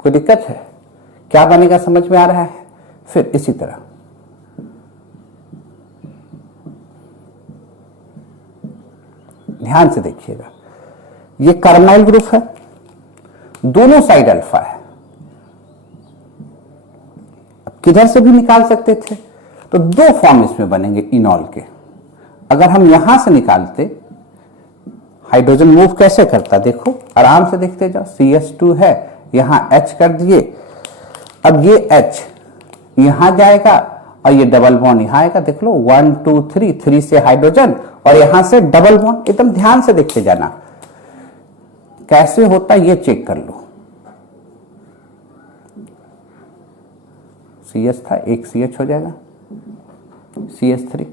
कोई दिक्कत है? क्या बनेगा समझ में आ रहा है? फिर इसी तरह ध्यान से देखिएगा, ये कार्बोनाइल ग्रुप है, दोनों साइड अल्फा है, अब किधर से भी निकाल सकते थे, तो दो फॉर्म इसमें बनेंगे इनॉल के। अगर हम यहां से निकालते, हाइड्रोजन मूव कैसे करता देखो, आराम से देखते जाओ। CH2 है, यहां H कर दिए, अब ये H यहां जाएगा और ये डबल बॉन्ड यहां आएगा। देख लो 1 2 3, 3 से हाइड्रोजन और यहां से डबल बॉन्ड। एकदम ध्यान से देखते जाना कैसे होता है, ये चेक कर लो। CH था, एक CH हो जाएगा, CH3।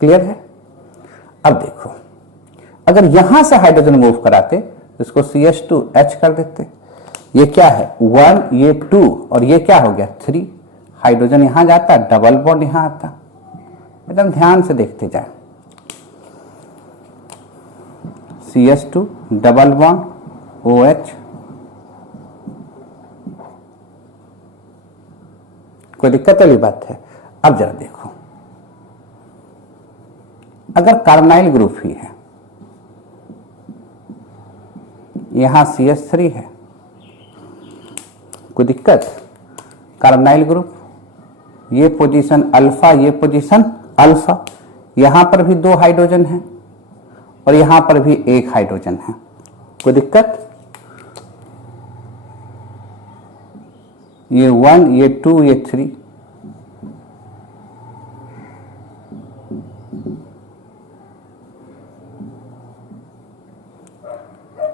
क्लियर है? अब देखो, अगर यहां से हाइड्रोजन मूव कराते तो इसको CH2H कर देते। ये क्या है 1, ये 2 और ये क्या हो गया 3। हाइड्रोजन यहां जाता, डबल बॉन्ड यहां आता। एकदम ध्यान से देखते जाए। CH2 double bond OH। कोई दिक्कत वाली बात है? अब जरा देखो, अगर कार्बोनाइल ग्रुप ही है, यहां CH3 है, कोई दिक्कत? कार्बोनाइल ग्रुप, ये पोजीशन अल्फा, ये पोजीशन अल्फा, यहां पर भी 2 हाइड्रोजन है और यहां पर भी 1 हाइड्रोजन है। कोई दिक्कत? ये 1, ये 2, ये 3।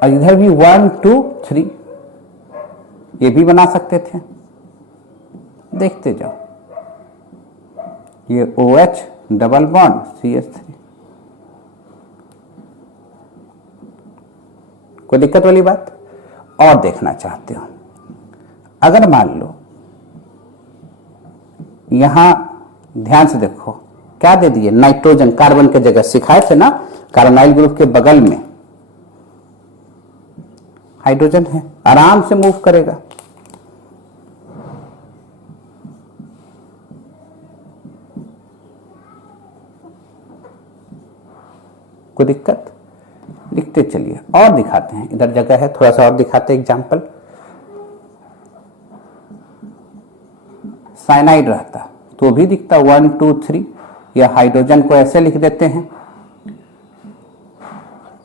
और इधर भी 1 2 3, ये भी बना सकते थे। देखते जाओ, ये OH डबल बॉन्ड CH3। कोई दिक्कत वाली बात? और देखना चाहते हो, अगर मान लो यहां ध्यान से देखो क्या दे दिए, नाइट्रोजन कार्बन के जगह। सिखाए थे ना कार्बोनाइल ग्रुप के बगल में हाइड्रोजन है, आराम से मूव करेगा। कोई दिक्कत? लिखते चलिए और दिखाते हैं, इधर जगह है, थोड़ा सा और दिखाते हैं एग्जाम्पल। साइनाइड रहता तो भी दिखता 1 2 3, या हाइड्रोजन को ऐसे लिख देते हैं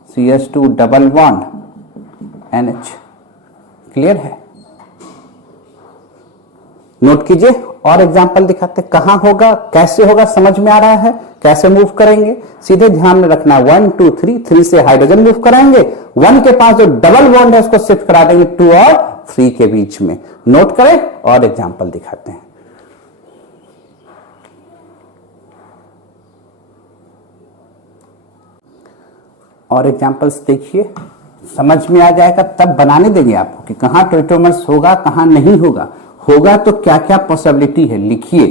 CH2 double bond NH। Clear है? नोट कीजिए और एग्जाम्पल दिखाते, कहां होगा, कैसे होगा, समझ में आ रहा है कैसे मूव करेंगे? सीधे ध्यान में रखना, 1 2 3, 3 से हाइड्रोजन मूव कराएंगे, 1 के पास जो डबल बॉन्ड है उसको शिफ्ट करा देंगे 2 और 3 के बीच में। नोट करें और एग्जाम्पल दिखाते हैं। और एग्जाम्पल्स देखिए, समझ में आ जाएगा, तब बनाने देंगे आपको कि कहां ट्रोइटोमर्स होगा, कहां नहीं होगा। होगा तो क्या क्या पॉसिबिलिटी है लिखिए,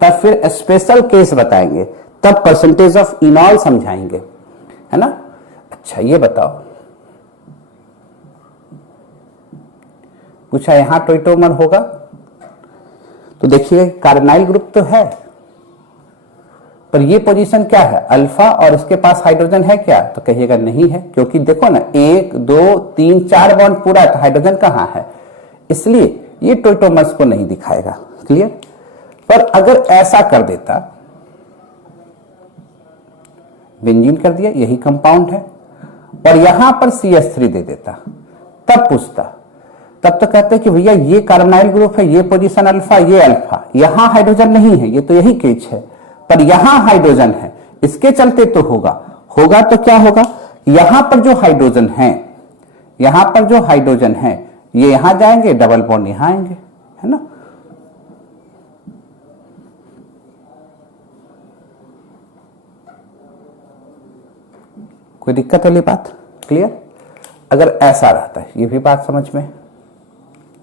तब फिर स्पेशल केस बताएंगे, तब परसेंटेज ऑफ इनॉल समझाएंगे, है ना। अच्छा ये बताओ, पूछा यहां ट्रोइटोमर होगा, तो देखिए कार्बोनाइल ग्रुप तो है, पर ये पोजीशन क्या है अल्फा और इसके पास हाइड्रोजन है क्या, तो कहिएगा नहीं है, क्योंकि देखो ना 1 2 3 4 बॉन्ड पूरा है, तो हाइड्रोजन कहां है, इसलिए ये ट्रोइटोमर्स को नहीं दिखाएगा। क्लियर? पर अगर ऐसा कर देता, बेंजीन कर दिया, यही कंपाउंड है, और यहां पर CH3 दे देता, तब पूछता, तब तो कहते कि भैया ये कार्बोनाइल ग्रुप है, ये पोजीशन अल्फा, ये अल्फा, यहां हाइड्रोजन नहीं है, ये तो यही केस है, पर यहां हाइड्रोजन है, इसके चलते तो होगा। होगा तो क्या होगा, यहां पर जो हाइड्रोजन है, यहां पर जो हाइड्रोजन है, ये यहां जाएंगे, डबल बॉन्ड यहां आएंगे, है ना। कोई दिक्कत वाली बात? क्लियर? अगर ऐसा रहता है, ये भी बात समझ में,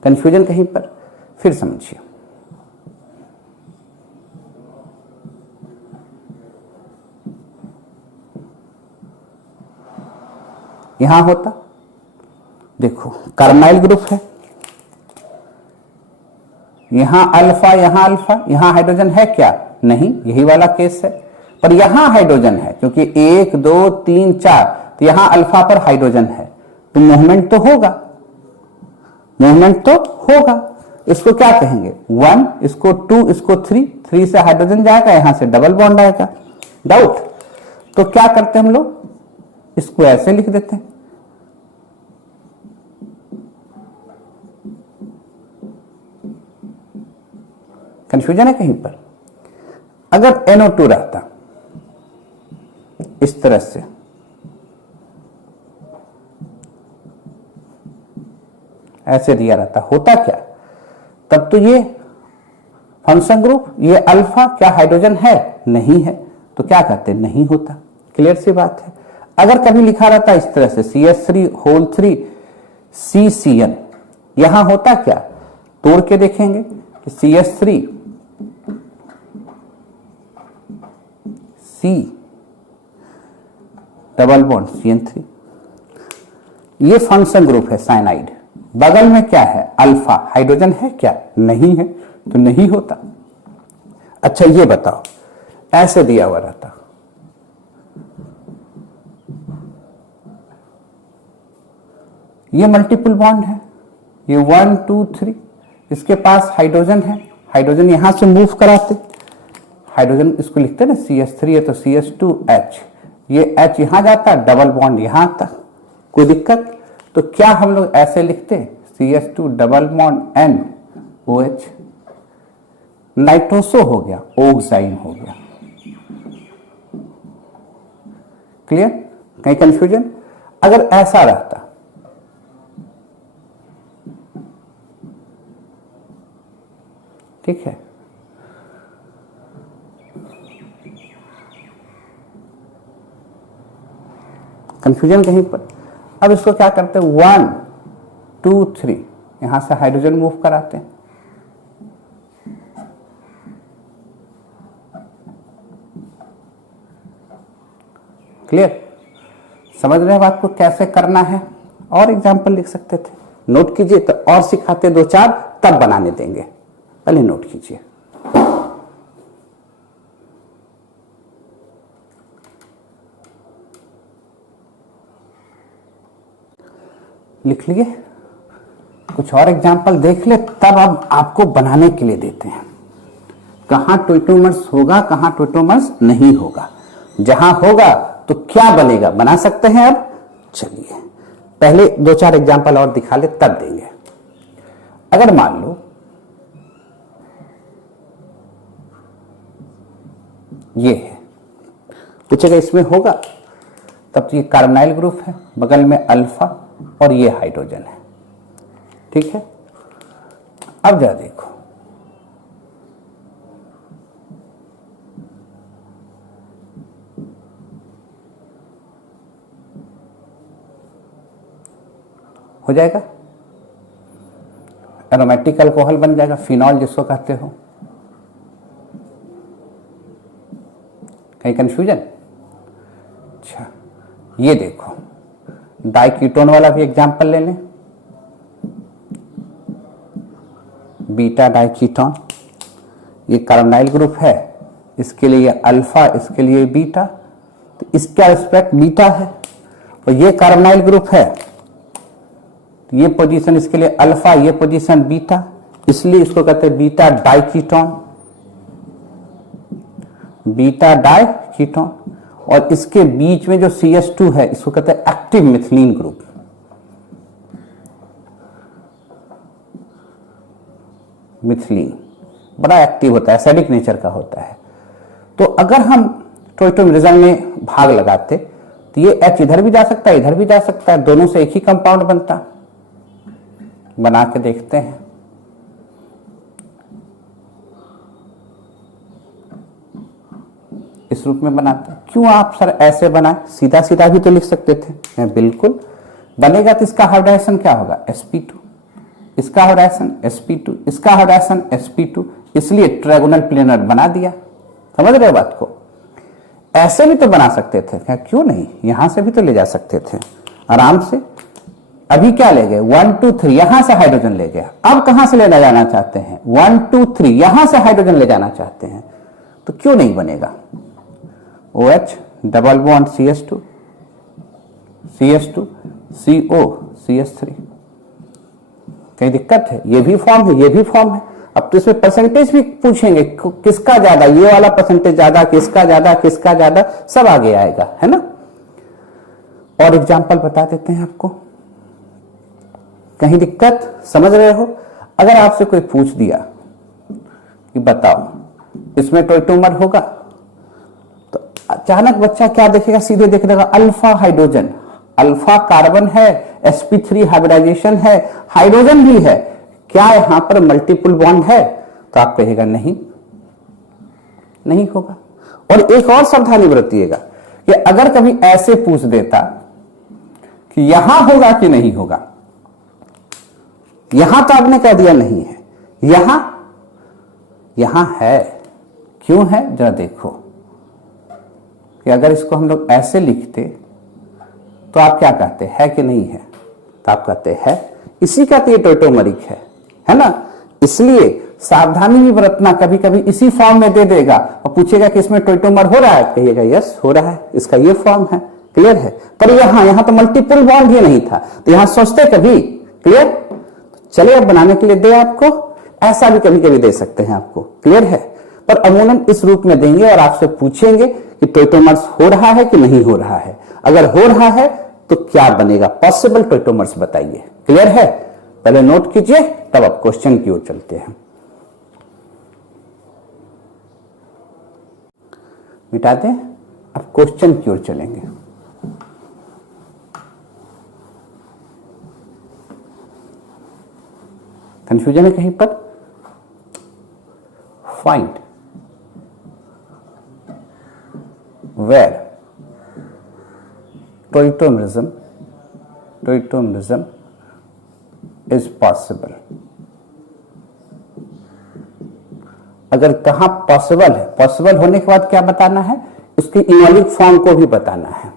कंफ्यूजन कहीं पर, फिर समझिए। यहां होता, देखो कार्बोनाइल ग्रुप है, यहां अल्फा, यहां हाइड्रोजन है क्या, नहीं, यही वाला केस है, पर यहां हाइड्रोजन है, क्योंकि 1 2 3 4, तो यहां अल्फा पर हाइड्रोजन है, तो मूवमेंट तो होगा, मूवमेंट तो होगा। इसको क्या कहेंगे 1, इसको 2, इसको 3, 3 से हाइड्रोजन जाएगा, यहां से डबल बॉन्ड आएगा। डाउट? तो क्या करते हैं हम लोग, इसको ऐसे लिख देते हैं, कंफ्यूजन है कहीं पर? अगर NO2 रहता इस तरह से, ऐसे दिया रहता, होता क्या? तब तो ये फंक्शन ग्रुप, ये अल्फा क्या हाइड्रोजन है? नहीं है, तो क्या कहते हैं? नहीं होता। क्लियर सी बात है। अगर कभी लिखा रहता इस तरह से CH3 होल 3 CCN, यहां होता क्या? तोड़ के देखेंगे कि CH3 C double bond CN3, ये फंक्शन ग्रुप है साइनाइड। बगल में क्या है? अल्फा, हाइड्रोजन है क्या? नहीं है, तो नहीं होता। अच्छा ये बताओ, ऐसे दिया हुआ रहता, ये मल्टीपल बॉन्ड है, ये 1 2 3, इसके पास हाइड्रोजन है, हाइड्रोजन यहां से मूव कराते, हाइड्रोजन इसको लिखते ना CH3 है तो CH2H, ये H यहां जाता, डबल बॉन्ड यहां आता, कोई दिक्कत? तो क्या हम लोग ऐसे लिखते CH2 double bond NOH, nitroso हो गया, ओक्साइन हो गया। क्लियर? कहीं कंफ्यूजन? अगर ऐसा रहता, ठीक है, कंफ्यूजन कहीं पर? अब इसको क्या करते हैं? 1 2 3, यहां से हाइड्रोजन मूव कराते हैं, क्लियर? समझ रहे हैं बात को कैसे करना है? और एग्जाम्पल लिख सकते थे, नोट कीजिए, तो और सिखाते 2-4 तब बनाने देंगे, पहले नोट कीजिए। लिख लिए? कुछ और एग्जाम्पल देख ले, तब अब आपको बनाने के लिए देते हैं कहां टोटोमर्स होगा, कहां टोटोमर्स नहीं होगा। जहां होगा तो क्या बनेगा, बना सकते हैं। अब चलिए पहले 2-4 एग्जाम्पल और दिखा ले, तब देंगे। अगर मान लो ये है, पूछेगा इसमें होगा, तब तो ये कार्बोनाइल ग्रुप है, बगल में अल्फा और ये हाइड्रोजन है, ठीक है। अब जरा देखो, हो जाएगा, एरोमेटिक अल्कोहल बन जाएगा, फिनॉल जिसको कहते हो। कहीं कंफ्यूजन? अच्छा ये देखो, डाइकीटोन वाला भी एग्जांपल ले लें, बीटा डाइकीटोन, ये कार्बोनाइल ग्रुप है, इसके लिए अल्फा, इसके लिए बीटा, तो इसका रिस्पेक्ट बीटा है, और ये कार्बोनाइल ग्रुप है, ये पोजीशन इसके लिए अल्फा, ये पोजीशन बीटा, इसलिए इसको कहते हैं बीटा डाइकीटोन, बीटा डाइकीटोन। और इसके बीच में जो CH2 है, इसको कहते हैं एक्टिव मिथिलीन ग्रुप। मिथिलीन बड़ा एक्टिव होता है, एसिडिक नेचर का होता है। तो अगर हम टोटोमेरिज्म में भाग लगाते तो ये H इधर भी जा सकता है, इधर भी जा सकता है, दोनों से एक ही कंपाउंड बनता। बना के देखते हैं, इस रूप में बनाते हैं। क्यों आप सर ऐसे बनाए, सीधा सीधा भी तो लिख सकते थे। बिल्कुल बनेगा, तो इसका हाइड्रोजन क्या होगा? sp2, इसका हाइड्रोजन sp2, इसका हाइड्रोजन sp2, इसलिए ट्रायगोनल प्लेनर बना दिया। समझ रहे हो बात को? ऐसे भी तो बना सकते थे, क्या क्यों नहीं, यहां से भी तो ले जा सकते थे आराम से। अभी क्या ले गए? 1 2 3, यहां से हाइड्रोजन ले गया। अब कहां से लेना जाना चाहते हैं? 1 2 3, यहां से हाइड्रोजन ले जाना चाहते हैं, तो क्यों नहीं बनेगा? OH double bond CH2, CH2 CO CH3। कहीं दिक्कत है? ये भी फॉर्म है, ये भी फॉर्म है। अब तो इसमें परसेंटेज भी पूछेंगे, किसका ज्यादा, ये वाला परसेंटेज ज्यादा, किसका ज्यादा, किसका ज्यादा, सब आगे आएगा, है ना। और एग्जांपल बता देते हैं आपको। कहीं दिक्कत? समझ रहे हो? अगर आपसे कोई पूछ दिया कि बताओ इसमें टोइटोमर होगा? तो अचानक बच्चा क्या देखेगा, सीधे देख देगा अल्फा हाइड्रोजन, अल्फा कार्बन है, sp3 हाइब्रिडाइजेशन है, हाइड्रोजन भी है, क्या यहां पर मल्टीपल बॉन्ड है? तो आप कहेगा नहीं, नहीं होगा। और एक और सावधानी बरतिएगा कि अगर कभी ऐसे पूछ देता कि यहां होगा कि नहीं होगा, यहां तो आपने कह दिया नहीं है, यहां यहां है, क्यों है जरा देखो, कि अगर इसको हम लोग ऐसे लिखते तो आप क्या कहते है कि नहीं है? तो आप कहते है, इसी का तो ये टोइटोमरिक है ना। इसलिए सावधानी भी बरतना, कभी कभी इसी फॉर्म में दे देगा और पूछेगा कि इसमें टोइटोमर हो रहा है, कहिएगा यस हो रहा है, इसका ये फॉर्म है, क्लियर है। पर यहां तो मल्टीपल बॉन्ड ही नहीं था, तो यहां सोचते कभी, क्लियर। चलिए अब बनाने के लिए दे आपको, ऐसा भी कभी कभी दे सकते हैं आपको, क्लियर है। पर अमूमन इस रूप में देंगे और आपसे पूछेंगे कि टोइटोमर्स हो रहा है कि नहीं हो रहा है। अगर हो रहा है तो क्या बनेगा, पॉसिबल टोइटोमर्स बताइए, क्लियर है। पहले नोट कीजिए, तब आप क्वेश्चन की ओर चलते हैं। मिटा दें, अब क्वेश्चन की ओर चलेंगे। कंफ्यूजन है कहीं पर? Find where toitomerism is possible। अगर कहां पॉसिबल है, पॉसिबल होने के बाद क्या बताना है, इसके इनॉलिक फॉर्म को भी बताना है।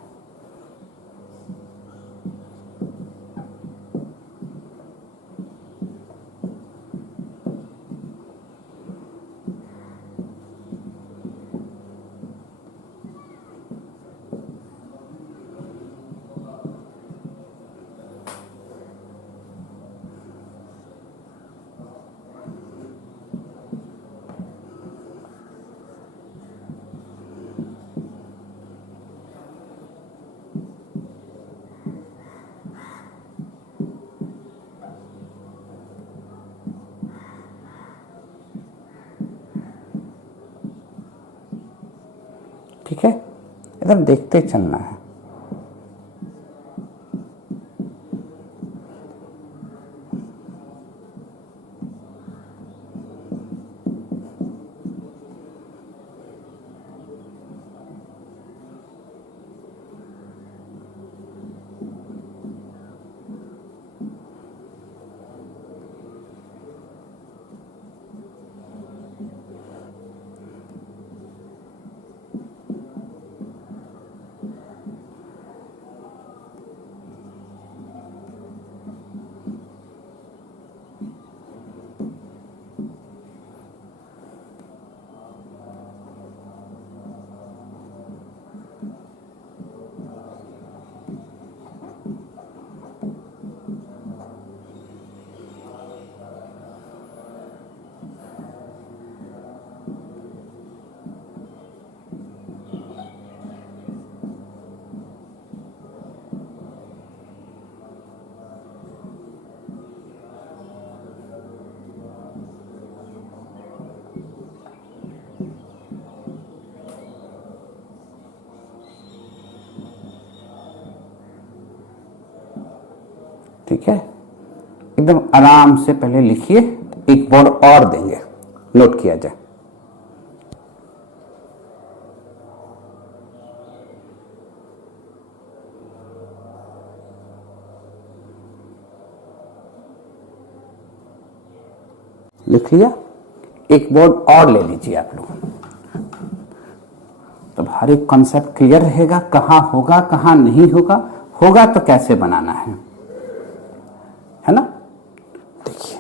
ठीक है, एकदम देखते चलना है। ठीक है, एकदम आराम से पहले लिखिए, एक बोर्ड और देंगे, नोट किया जाए। लिख लिया, एक बोर्ड और ले लीजिए आप लोग, तो हर एक कॉन्सेप्ट क्लियर रहेगा, कहां होगा कहां नहीं होगा, होगा तो कैसे बनाना है ना। देखिए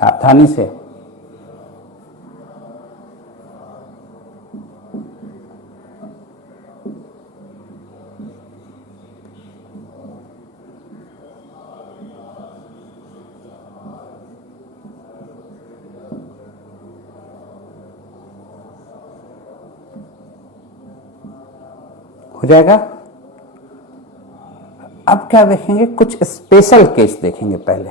सावधानी से। हो जाएगा। अब क्या देखेंगे, कुछ स्पेशल केस देखेंगे पहले,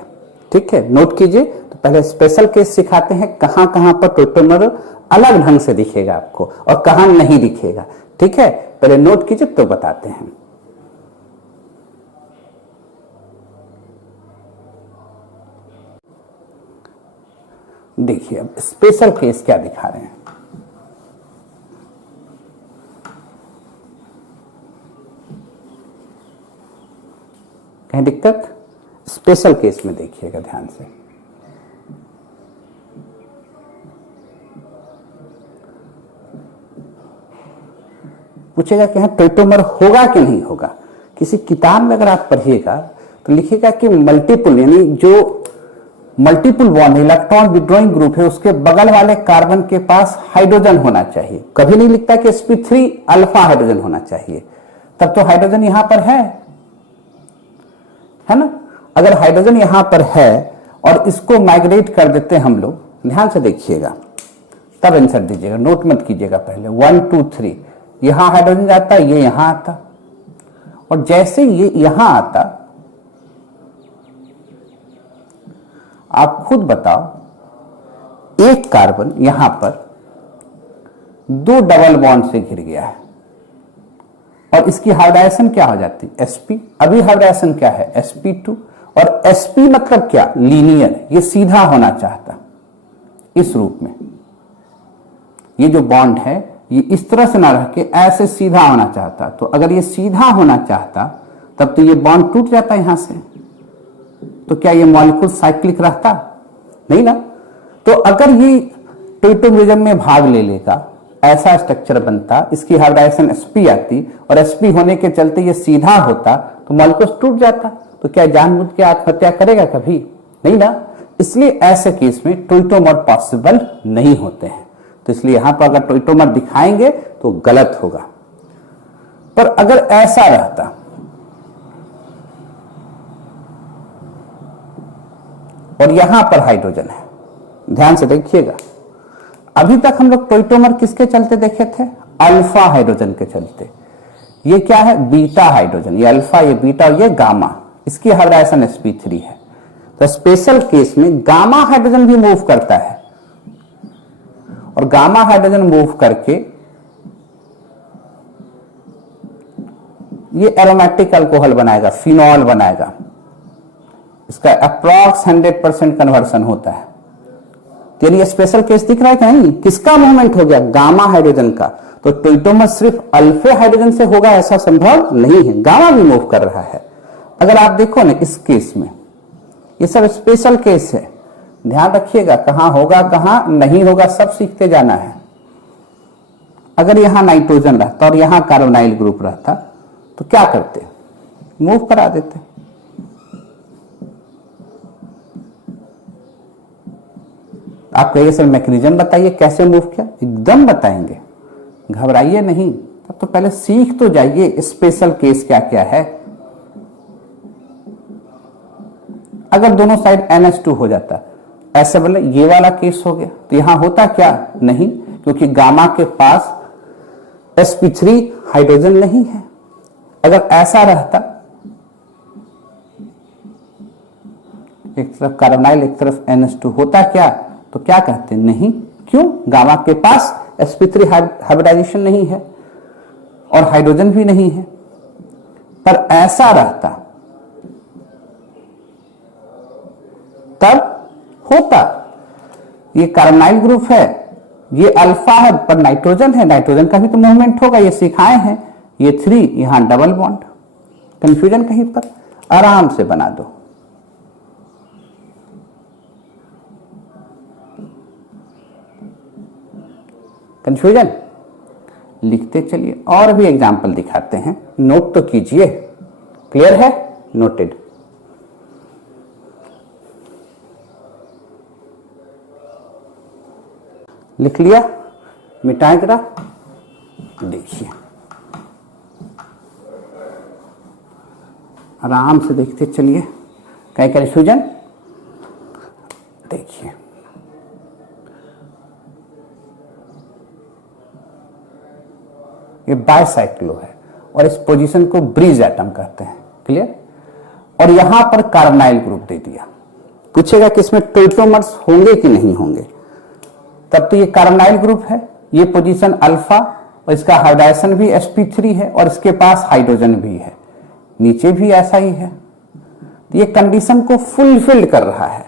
ठीक है। नोट कीजिए, तो पहले स्पेशल केस सिखाते हैं, कहां कहां पर टोटोमर अलग ढंग से दिखेगा आपको और कहां नहीं दिखेगा, ठीक है। पहले नोट कीजिए तो बताते हैं। देखिए अब स्पेशल केस क्या दिखा रहे हैं। कहीं दिक्कत? स्पेशल केस में देखिएगा ध्यान से। पूछेगा कि हाँ टोटोमर होगा कि नहीं होगा। किसी किताब में अगर आप पढ़िएगा तो लिखिएगा कि मल्टीपल, यानी जो multiple bond electron withdrawing group है उसके बगल वाले कार्बन के पास हाइड्रोजन होना चाहिए। कभी नहीं लिखता कि sp3 अल्फा हाइड्रोजन होना चाहिए, तब तो हाइड्रोजन यहां पर है ना। अगर हाइड्रोजन यहां पर है और इसको माइग्रेट कर देते हम लोग, ध्यान से देखिएगा तब आंसर दीजिएगा, नोट मत कीजिएगा पहले। 1 2 3 यहां हाइड्रोजन जाता, ये यहां आता, और जैसे ये यहां आता, आप खुद बताओ, एक कार्बन यहां पर 2 डबल बॉन्ड से घिर गया है और इसकी हाइब्रिडाइजेशन क्या हो जाती है, sp। अभी हाइब्रिडाइजेशन क्या है, sp2, और sp मतलब क्या, लीनियर, ये सीधा होना चाहता इस रूप में। ये जो बॉन्ड है ये इस तरह से ना रह के ऐसे सीधा होना चाहता, तो अगर ये सीधा होना चाहता तब तो ये बॉन्ड टूट जाता यहां से, तो क्या ये मॉलिक्यूल साइक्लिक रहता, नहीं ना। तो अगर ये टोटोमरिज्म में भाग ले लेगा, ऐसा स्ट्रक्चर बनता, इसकी हाइब्रिडाइजेशन sp आती और sp होने के चलते ये सीधा होता तो मॉलिक्यूल टूट जाता, तो क्या जानबूझ के आत्महत्या करेगा, कभी नहीं ना। इसलिए ऐसे केस में टोटोमर पॉसिबल नहीं होते हैं, तो इसलिए यहां पर अगर टोटोमर दिखाएंगे तो गलत होगा। पर अगर ऐसा रहता, और यहां पर हाइड्रोजन है, ध्यान से देखिएगा, अभी तक हम लोग टोटोमर किसके चलते देखे थे, अल्फा हाइड्रोजन के चलते। ये क्या है, बीटा हाइड्रोजन, ये अल्फा, ये बीटा, ये गामा, इसकी हाइब्रिडाइजेशन sp3 है। तो स्पेशल केस में गामा हाइड्रोजन भी मूव करता है, और गामा हाइड्रोजन मूव करके ये एरोमेटिक अल्कोहल बनाएगा, फिनॉल बनाएगा। इसका अप्रॉक्स 100% कन्वर्सन होता है। यानी स्पेशल केस दिख रहा है कि नहीं, किसका मूवमेंट हो गया, गामा हाइड्रोजन का। तो टोटोमर सिर्फ अल्फा हाइड्रोजन से होगा ऐसा संभव नहीं है, गामा भी मूव कर रहा है। अगर आप देखो ना इस केस में, ये सब स्पेशल केस है, ध्यान रखिएगा कहां होगा कहां नहीं होगा, सब सीखते जाना है। अगर यहां नाइट्रोजन रहता और यहां कार्बोनाइल ग्रुप रहता तो क्या करते, मूव करा देते। आप कहिए सर मैकेनिज्म बताइए कैसे मूव किया, एकदम बताएंगे, घबराइए नहीं। तब तो पहले सीख तो जाइए स्पेशल केस क्या क्या है। अगर दोनों साइड NH2 हो जाता, ऐसे बोले ये वाला केस हो गया, तो यहां होता क्या, नहीं, क्योंकि गामा के पास sp3 हाइड्रोजन नहीं है। अगर ऐसा रहता, एक तरफ कार्बोनाइल एक तरफ NH2 होता क्या, तो क्या कहते, नहीं, क्यों, गामा के पास sp3 हाइब्रिडाइजेशन नहीं है और हाइड्रोजन भी नहीं है। पर ऐसा रहता तब होता, ये कार्बोनाइल ग्रुप है, ये अल्फा है पर नाइट्रोजन है, नाइट्रोजन का भी तो मूवमेंट होगा, ये सिखाए हैं। ये 3 यहां डबल बॉन्ड, कंफ्यूजन कहीं पर, आराम से बना दो। कंफ्यूजन लिखते चलिए, और भी एग्जाम्पल दिखाते हैं, नोट तो कीजिए। क्लियर है, नोटेड। लिख लिया, मिटाएं जरा, देखिए आराम से देखते चलिए, कहीं कंफ्यूजन, देखिए ये बाइसाइक्लो है और इस पोजीशन को ब्रिज एटम कहते हैं, क्लियर। और यहां पर कार्बोनाइल ग्रुप दे दिया, पूछेगा कि इसमें टोइटोमर्स होंगे कि नहीं होंगे, तब तो ये कार्बोनाइल ग्रुप है, ये पोजीशन अल्फा और इसका हाइड्राइजेशन भी sp3 है और इसके पास हाइड्रोजन भी है, नीचे भी ऐसा ही है, तो ये कंडीशन को फुलफिल कर रहा है,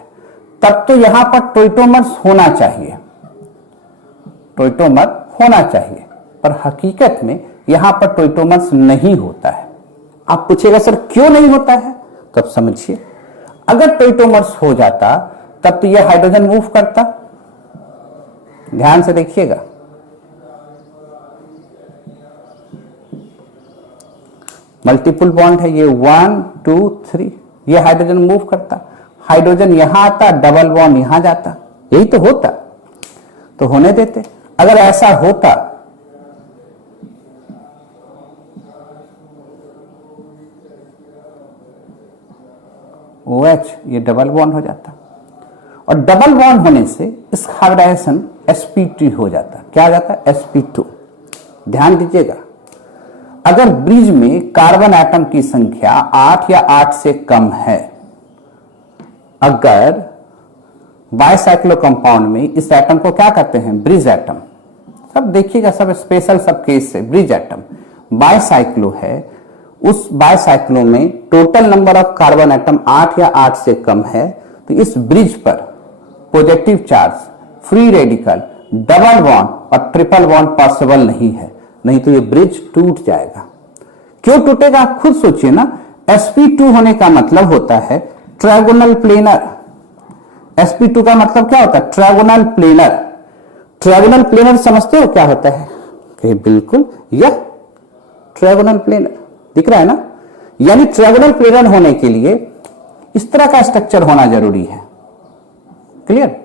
तब तो यहां पर टोइटोमर्स होना चाहिए, टोइटोमर होना चाहिए, पर हकीकत में यहां पर टोइटोमर्स नहीं होता है। आप पूछेगा सर क्यों नहीं होता है, तो अब समझिए, अगर टोइटोमर्स हो जाता तब तो यह हाइड्रोजन मूव करता, ध्यान से देखिएगा, मल्टीपल बॉन्ड है, ये 1 2 3, ये हाइड्रोजन मूव करता, हाइड्रोजन यहां आता, डबल बॉन्ड यहां जाता, यही तो होता, तो होने देते। अगर ऐसा होता OH, ये डबल बॉन्ड हो जाता, और डबल बॉन्ड होने से इस हाइड्राइजेशन sp2 हो जाता, क्या आ जाता, sp2। ध्यान दीजिएगा, अगर ब्रिज में कार्बन एटम की संख्या 8 या 8 से कम है, अगर बाइसाइक्लो कंपाउंड में इस एटम को क्या कहते हैं, ब्रिज एटम, सब देखिएगा, सब स्पेशल सब केस है, ब्रिज एटम बाइसाइक्लो है, उस बाइसाइक्लो में total number of carbon atom 8 या 8 से कम है, तो इस ब्रिज पर positive charge, free radical, double bond और ट्रिपल बॉन्ड पॉसिबल नहीं है, नहीं तो ये ब्रिज टूट जाएगा। क्यों टूटेगा आप खुद सोचिए ना, sp2 होने का मतलब होता है ट्रायगोनल प्लेनर, sp2 का मतलब क्या होता है, ट्रायगोनल प्लेनर। ट्रायगोनल प्लेनर समझते हो क्या होता है, कि बिल्कुल यह ट्रायगोनल प्लेनर दिख रहा है ना, यानी ट्रायगोनल प्लेनर होने के लिए इस तरह का स्ट्रक्चर होना जरूरी है, क्लियर।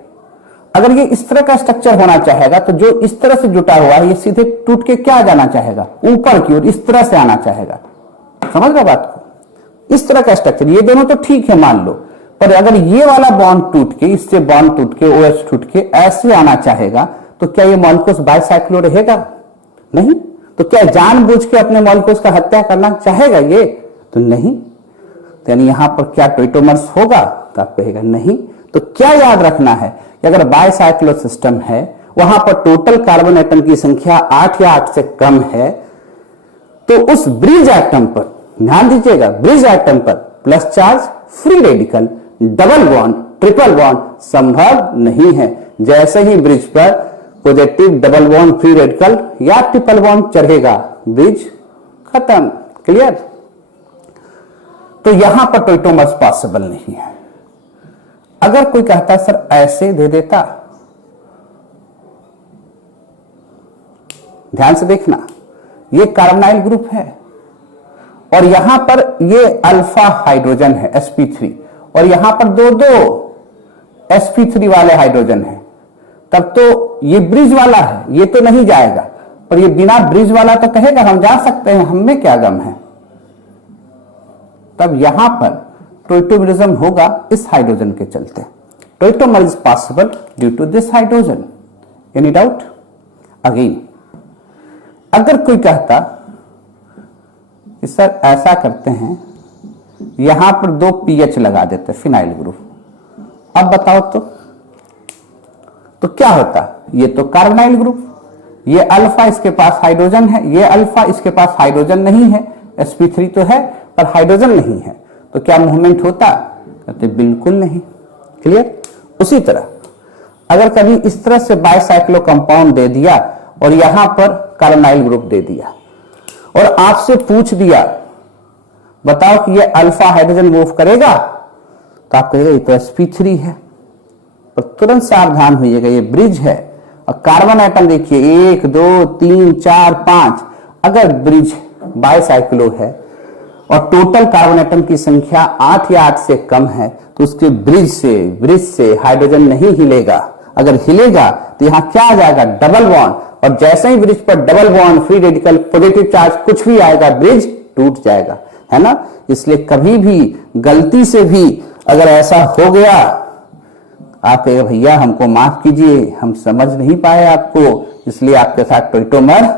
अगर ये इस तरह का स्ट्रक्चर होना चाहेगा तो जो इस तरह से जुटा हुआ है ये सीधे टूट के क्या जाना चाहेगा, ऊपर की ओर, इस तरह से आना चाहेगा, समझ रहे बात को, इस तरह का स्ट्रक्चर, ये दोनों तो ठीक है मान लो, पर अगर ये वाला बॉन्ड टूट के, इससे बॉन्ड टूट के, OH टूट के ऐसे आना चाहेगा, तो क्या ये मॉलिक्यूल्स बाइसाइक्लो रहेगा, नहीं, तो क्या जानबूझ के अपने मॉलिक्यूल्स का हत्या करना चाहेगा ये, तो नहीं, तो यानी यहां पर क्या टोइटोमर्स होगा, तो आप कहेगा नहीं। तो क्या याद रखना है कि अगर बाइसाइक्लो सिस्टम है, वहां पर टोटल कार्बन एटम की संख्या 8 या 8 से कम है, तो उस ब्रिज एटम पर ध्यान दीजिएगा, ब्रिज एटम पर plus charge, free radical, double bond, triple bond संभव नहीं है। जैसे ही ब्रिज पर positive double bond, free radical या ट्रिपल बॉन्ड चढ़ेगा, ब्रिज खत्म, क्लियर। तो यहां पर टोइटोमर्स पॉसिबल नहीं है। अगर कोई कहता सर ऐसे दे देता, ध्यान से देखना, ये कार्बोनाइल ग्रुप है और यहां पर ये अल्फा हाइड्रोजन है sp3, और यहां पर दो sp3 वाले हाइड्रोजन है, तब तो ये ब्रिज वाला है, ये तो नहीं जाएगा, पर ये बिना ब्रिज वाला तो कहेगा हम जा सकते हैं, हमें क्या गम है। तब यहां पर टोइटोमरिज्म होगा इस हाइड्रोजन के चलते, tautomer is possible due to this hydrogen. Any doubt? Again अगर कोई कहता कि सर ऐसा करते हैं, यहां पर 2 पीएच लगा देते फिनाइल ग्रुप, अब बताओ तो क्या होता, ये तो कार्बोनाइल ग्रुप, ये अल्फा इसके पास हाइड्रोजन है, ये अल्फा इसके पास हाइड्रोजन नहीं है, sp3 तो है पर हाइड्रोजन नहीं है, तो क्या मूवमेंट होता, कहते बिल्कुल नहीं, क्लियर। उसी तरह अगर कभी इस तरह से बाइसाइक्लो कंपाउंड दे दिया और यहां पर कार्बोनाइल ग्रुप दे दिया और आपसे पूछ दिया बताओ कि ये अल्फा हाइड्रोजन मूव करेगा, तो आप कहेगा ये तो sp3 है, पर तुरंत सावधान होइएगा ये ब्रिज है और कार्बन आइटम देखिए 1 2 3 4 5, अगर ब्रिज बाइसाइक्लो है और टोटल कार्बन एटम की संख्या 8 या 8 से कम है, तो उसके ब्रिज से हाइड्रोजन नहीं हिलेगा, अगर हिलेगा तो यहां क्या आ जाएगा, डबल बॉन्ड, और जैसे ही ब्रिज पर double bond, free radical, positive charge कुछ भी आएगा, ब्रिज टूट जाएगा, है ना। इसलिए कभी भी गलती से भी अगर ऐसा हो गया, आप कहे भैया हमको माफ कीजिए, हम समझ नहीं पाए आपको, इसलिए आपके साथ टोइटोमर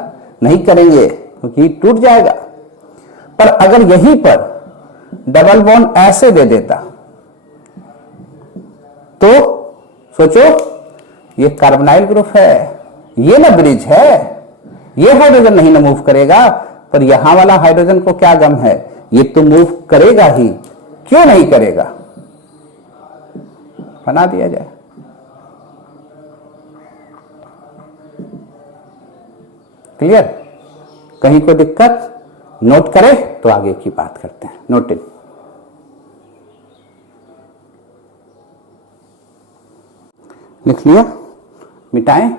नहीं करेंगे क्योंकि टूट जाएगा। पर अगर यहीं पर डबल बॉन्ड ऐसे दे देता तो सोचो, ये कार्बोनाइल ग्रुप है, ये ना ब्रिज है, ये हाइड्रोजन नहीं ना मूव करेगा, पर यहां वाला हाइड्रोजन को क्या गम है, ये तो मूव करेगा ही, क्यों नहीं करेगा, बना दिया जाए। क्लियर? कहीं कोई दिक्कत? नोट करें तो आगे की बात करते हैं। नोटेड। लिख लिया? मिटाएं?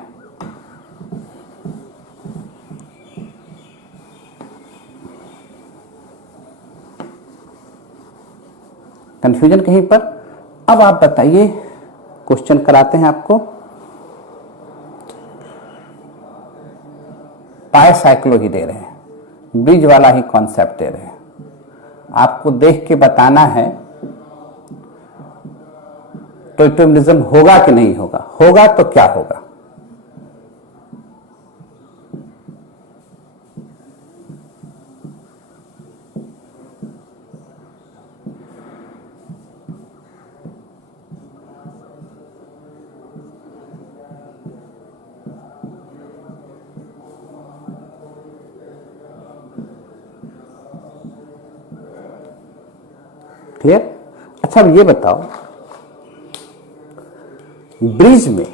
कंफ्यूजन कहीं पर? अब आप बताइए, क्वेश्चन कराते हैं आपको। पाईसाइक्लो ही दे रहे हैं, ब्रिज वाला ही कॉन्सेप्ट दे रहे हैं, आपको देख के बताना है टोइटोमरिज्म होगा कि नहीं होगा, होगा तो क्या होगा। क्लियर? अच्छा अब ये बताओ, ब्रिज में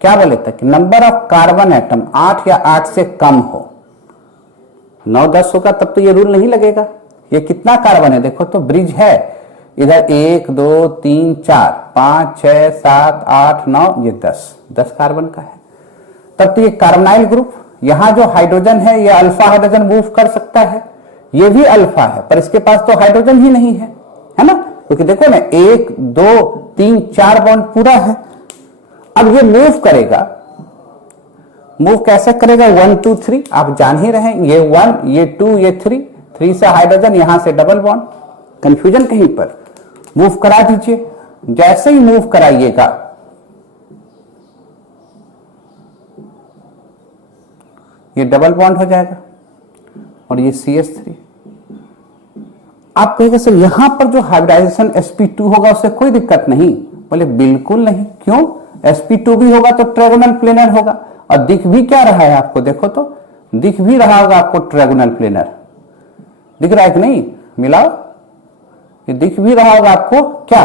क्या बोले था कि नंबर ऑफ कार्बन एटम 8 या 8 से कम हो, 9-10 होगा तब तो ये रूल नहीं लगेगा। ये कितना कार्बन है देखो तो, ब्रिज है इधर 1 2 3 4 5 6 7 8 9, ये 10 कार्बन का है, तब तो ये कार्बोनाइल ग्रुप। यहां जो हाइड्रोजन है ये अल्फा हाइड्रोजन मूव कर सकता है, ये भी अल्फा है, पर इसके पास तो हाइड्रोजन ही नहीं है ना, क्योंकि देखो ना 1 2 3 4 बॉन्ड पूरा है। अब ये मूव करेगा, मूव कैसे करेगा, 1 2 3 आप जान ही रहे हैं, ये 1 ये 2 ये 3 से हाइड्रोजन, यहां से डबल बॉन्ड। कंफ्यूजन कहीं पर? मूव करा दीजिए, जैसे ही मूव कराइएगा ये डबल बॉन्ड हो जाएगा और ये CH3। आप कहेंगे सर यहां पर जो हाइब्रिडाइजेशन sp2 होगा उससे कोई दिक्कत नहीं, बोले बिल्कुल नहीं। क्यों? sp2 भी होगा तो ट्रायगोनल प्लेनर होगा, और दिख भी क्या रहा है आपको, देखो तो दिख भी रहा होगा आपको ट्रायगोनल प्लेनर, दिख रहा है कि नहीं, मिलाओ, ये दिख भी रहा होगा आपको क्या,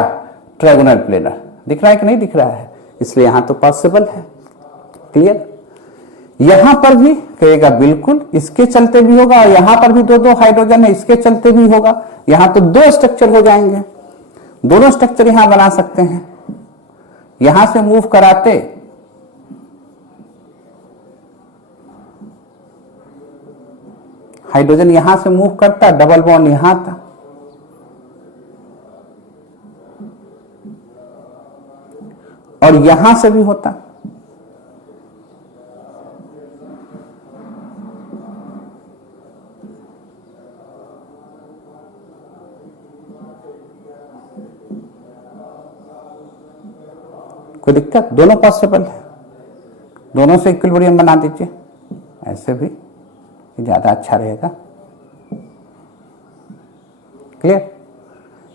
ट्रायगोनल प्लेनर दिख रहा है कि नहीं दिख रहा है, इसलिए यहां तो पॉसिबल है। क्लियर? यहां पर भी कहेगा बिल्कुल, इसके चलते भी होगा, और यहां पर भी 2-2 हाइड्रोजन है, इसके चलते भी होगा, यहां तो 2 स्ट्रक्चर हो जाएंगे, दोनों स्ट्रक्चर यहां बना सकते हैं। यहां से मूव कराते हाइड्रोजन, यहां से मूव करता, डबल बॉन्ड यहां था, और यहां से भी होता। कोई दिक्कत? दोनों पॉसिबल है, दोनों से इक्विलिब्रियम बना दीजिए, ऐसे भी ज्यादा अच्छा रहेगा। क्लियर?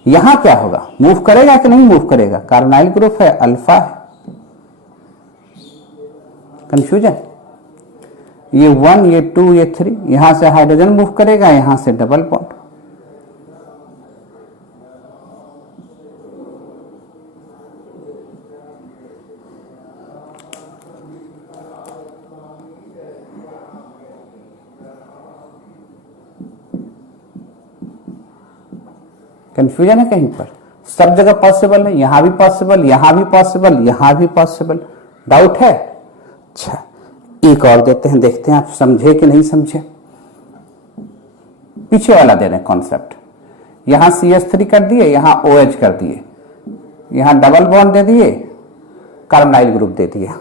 यहां क्या होगा, मूव करेगा कि नहीं मूव करेगा, कार्बोनाइल ग्रुप है, अल्फा है। कंफ्यूजन? ये 1 ये 2 ये 3, यहां से हाइड्रोजन मूव करेगा, यहां से डबल बॉन्ड। कंफ्यूजन है कहीं पर? सब जगह पॉसिबल है, यहां भी पॉसिबल, यहां भी पॉसिबल, यहां भी पॉसिबल। डाउट है? अच्छा एक और देते हैं, देखते हैं आप समझे कि नहीं समझे। पीछे वाला दे रहे हैं कॉन्सेप्ट, यहां CH3 कर दिए, यहां OH कर दिए, यहां डबल बॉन्ड दे दिए, कार्बोनाइल ग्रुप दे दिया।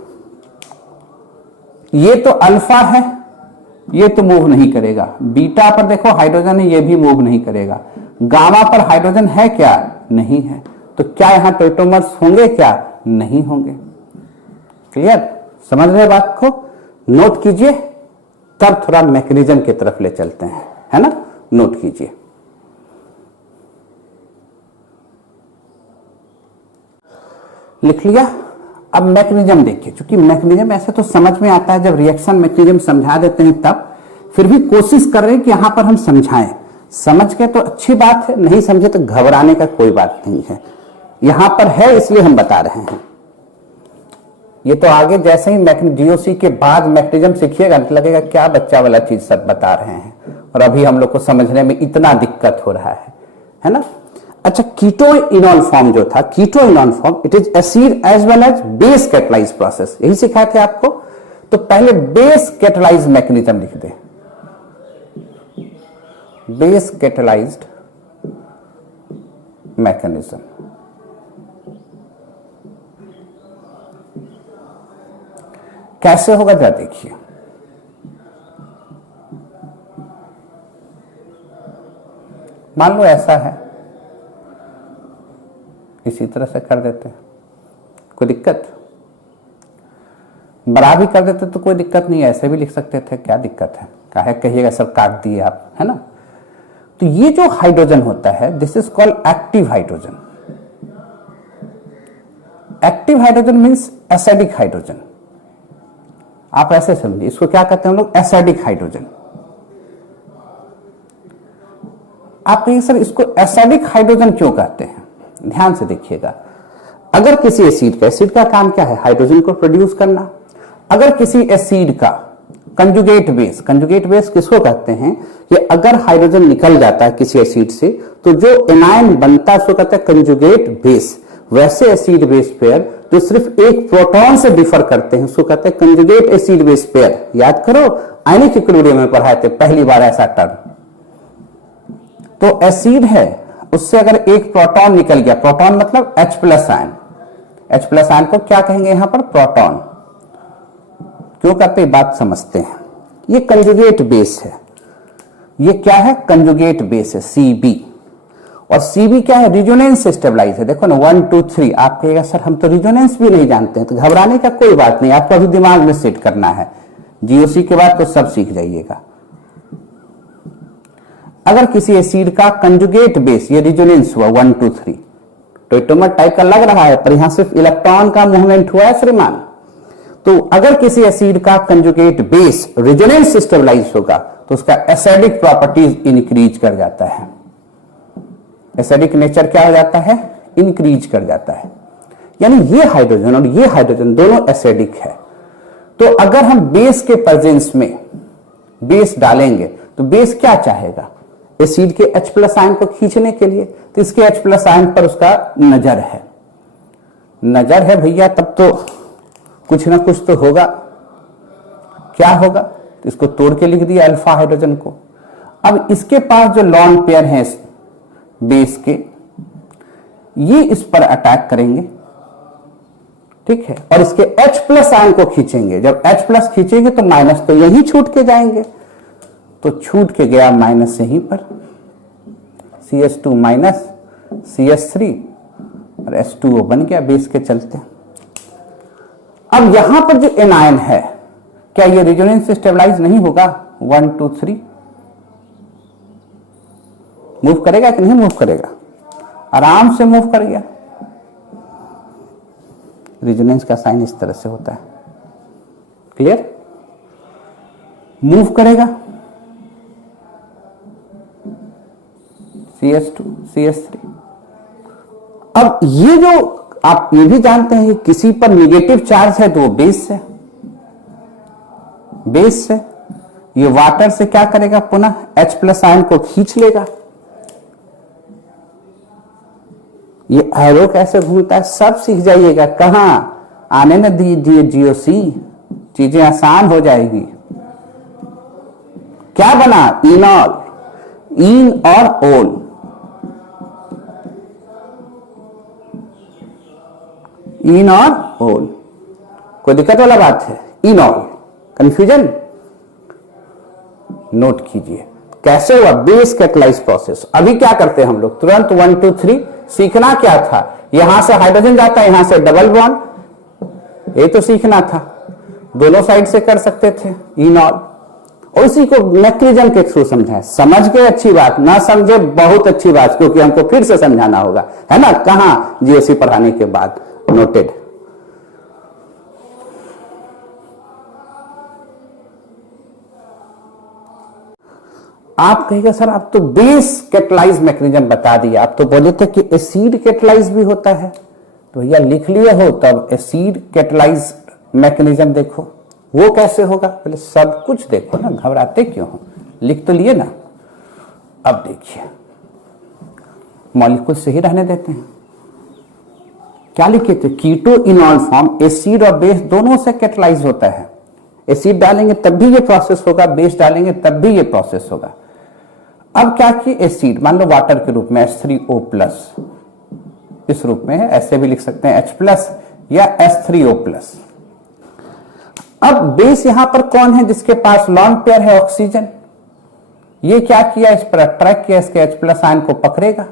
ये तो अल्फा है, ये तो मूव नहीं करेगा। बीटा पर देखो हाइड्रोजन है, ये भी मूव नहीं करेगा। गामा पर हाइड्रोजन है क्या? नहीं है। तो क्या यहां टॉइटोमर्स होंगे क्या? नहीं होंगे। क्लियर? समझ रहे बात को? नोट कीजिए, तब थोड़ा मैकेनिज्म की तरफ ले चलते हैं, है ना? नोट कीजिए। लिख लिया? अब मैकेनिज्म देखिए, क्योंकि मैकेनिज्म ऐसे तो समझ में आता है, जब रिएक्शन मैकेनिज्म समझा देते हैं तब, फिर भी कोशिश कर रहे हैं कि यहां पर हम समझाएं। समझ के तो अच्छी बात है, नहीं समझे तो घबराने का कोई बात नहीं है। यहां पर है इसलिए हम बता रहे हैं। ये तो आगे जैसे ही जीओसी के बाद मैकेनिज्म सीखिएगा तो लगेगा क्या बच्चा वाला चीज सब बता रहे हैं, और अभी हम लोग को समझने में इतना दिक्कत हो रहा है ना? अच्छा, कीटो इनॉल फॉर्म जो था, keto enol form, it is acid as well as base catalyse process, यही सिखाए थे आपको। तो पहले बेस कैटलाइज मैकेनिज्म लिख दे, बेस कैटलाइज्ड मैकेनिज्म। कैसे होगा जरा देखिए। मान लो ऐसा है, इसी तरह से कर देते हैं, कोई दिक्कत? बड़ा भी कर देते तो कोई दिक्कत नहीं है, ऐसे भी लिख सकते थे, क्या दिक्कत है? काहे कहिएगा सब काट दिए आप, है ना? तो ये जो हाइड्रोजन होता है, this is called active hydrogen. Active hydrogen means acidic hydrogen. आप ऐसे समझिए, इसको क्या कहते हैं हम लोग? Acidic hydrogen. आप कहिए सर इसको एसिडिक हाइड्रोजन क्यों कहते हैं? ध्यान से देखिएगा। अगर किसी एसिड का काम क्या है? हाइड्रोजन को प्रोड्यूस करना। अगर किसी एसिड का कंजुगेट बेस किसको कहते हैं? कि अगर हाइड्रोजन निकल जाता है किसी एसिड से तो जो एनायन बनता है उसको कहते हैं कंजुगेट बेस। वैसे एसिड बेस पेयर जो सिर्फ एक प्रोटॉन से डिफर करते हैं उसको कहते हैं कंजुगेट एसिड बेस पेयर। याद करो, आयनिक इक्विलिब्रियम में पढ़ाए थे पहली बार ऐसा टर्म। तो एसिड है, उससे अगर एक प्रोटॉन निकल गया, प्रोटॉन मतलब H plus ion, H plus ion को क्या कहेंगे यहां पर? प्रोटॉन। क्यों कहते हैं बात समझते हैं। ये कंजुगेट बेस है, ये क्या है? कंजुगेट बेस है CB। और CB क्या है? रिजोनेंस स्टेबलाइज है। देखो ना 1 2 3। आप कहिएगा सर हम तो रिजोनेंस भी नहीं जानते हैं, तो घबराने का कोई बात नहीं, आपको अभी दिमाग में सेट करना है। जीओसी के बाद तो सब सीख जाइएगा। अगर किसी एसिड का कंजुगेट बेस, ये रिजोनेंस हुआ 1 2 3, टॉइटोमर टाइप का लग रहा है पर यहां सिर्फ इलेक्ट्रॉन का मूवमेंट हुआ है श्रीमान। तो अगर किसी एसिड का कंजुगेट बेस रिजोनेंस स्टेबलाइज होगा तो उसका एसिडिक प्रॉपर्टीज इंक्रीज कर जाता है। एसिडिक नेचर क्या हो जाता है? इंक्रीज कर जाता है। यानी ये हाइड्रोजन और ये हाइड्रोजन दोनों एसिडिक है। तो अगर हम बेस के प्रेजेंस में बेस डालेंगे तो बेस क्या चाहेगा? एसिड के H प्लस आयन को खींचने के लिए। तो इसके H प्लस आयन पर उसका नजर है, नजर है भैया, तब तो कुछ ना कुछ तो होगा। क्या होगा? तो इसको तोड़ के लिख दिया अल्फा हाइड्रोजन को। अब इसके पास जो लॉन पेयर है बेस के, ये इस पर अटैक करेंगे, ठीक है, और इसके H प्लस आयन को खींचेंगे। जब H प्लस खींचेंगे तो माइनस तो यही छूट के जाएंगे, तो छूट के गया माइनस यहीं पर, CH2 माइनस CH3 और H2O बन गया बेस के चलते। अब यहां पर जो एनायन है, क्या ये रिजोनेंस स्टेबलाइज नहीं होगा? 1 2 3 मूव करेगा कि नहीं मूव करेगा? आराम से मूव कर गया। रिजोनेंस का साइन इस तरह से होता है, क्लियर? मूव करेगा CH2 CH3। अब ये जो आप ये भी जानते हैं कि किसी पर निगेटिव चार्ज है तो वो बेस है, बेस से ये वाटर से क्या करेगा? पुनः H प्लस आयन को खींच लेगा। ये एरो कैसे घूमता है सब सीख जाइएगा। कहां आने न दीजिए जीओसी, चीजें आसान हो जाएगी। क्या बना? इनॉल, इन और ओल। इन और ओल कोई दिक्कत वाला बात है? इनॉल, कंफ्यूजन? नोट कीजिए कैसे हुआ बेस कैटलाइज प्रोसेस। अभी क्या करते हैं हम लोग, तुरंत 1 2 3 सीखना क्या था, यहां से हाइड्रोजन जाता है, यहां से डबल बॉन्ड, ये तो सीखना था। दोनों साइड से कर सकते थे इनॉल, और इसी को मैकेनिज्म के थ्रू समझाए। समझ के अच्छी बात, ना समझे बहुत अच्छी बात, क्योंकि हमको फिर से समझाना होगा, है ना। कहां जीओसी पढ़ाने के बाद नोटेड। आप कहेगा सर आप तो बेस कैटलाइज मैकेनिज्म बता दिया, आप तो बोले थे कि एसिड कैटलाइज भी होता है। तो भैया लिख लिए हो, तब एसिड कैटलाइज मैकेनिज्म देखो वो कैसे होगा। पहले सब कुछ देखो ना, घबराते क्यों हो, लिख तो लिए ना। अब देखिए मॉलिक्यूल से ही रहने देते हैं। क्या लिखे थे, कीटो इनॉल फॉर्म एसिड और बेस दोनों से कैटलाइज होता है। एसिड डालेंगे तब भी ये प्रोसेस होगा, बेस डालेंगे तब भी ये प्रोसेस होगा। अब क्या कि एसिड मान लो वाटर के रूप में H3O+, इस रूप में है, ऐसे भी लिख सकते हैं H+ या H3O+। अब बेस यहां पर कौन है, जिसके पास लॉन पेयर है ऑक्सीजन। ये क्या किया, इस पर अट्रैक्ट किया, इसके H+ आयन को पकड़ेगा।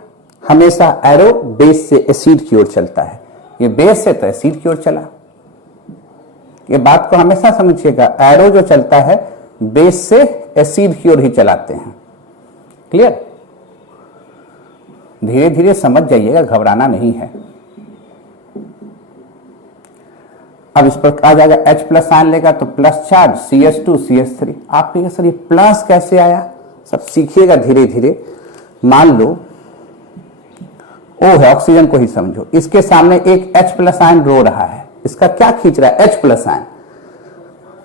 हमेशा एरो बेस से एसिड की ओर चलता है, ये बेस से तो एसिड की ओर चला। ये बात को हमेशा समझिएगा, एरो जो चलता है बेस से एसिड की ओर ही चलाते हैं। क्लियर? धीरे धीरे समझ जाइएगा, घबराना नहीं है। अब इस पर आ जाएगा H+ आयन लेगा तो प्लस चार्ज CH2 CH3। आप कहिए सर ये प्लस कैसे आया, सब सीखिएगा धीरे धीरे। मान लो O है, ऑक्सीजन को ही समझो, इसके सामने एक H+ आयन रो रहा है, इसका क्या खींच रहा है, H+ आयन।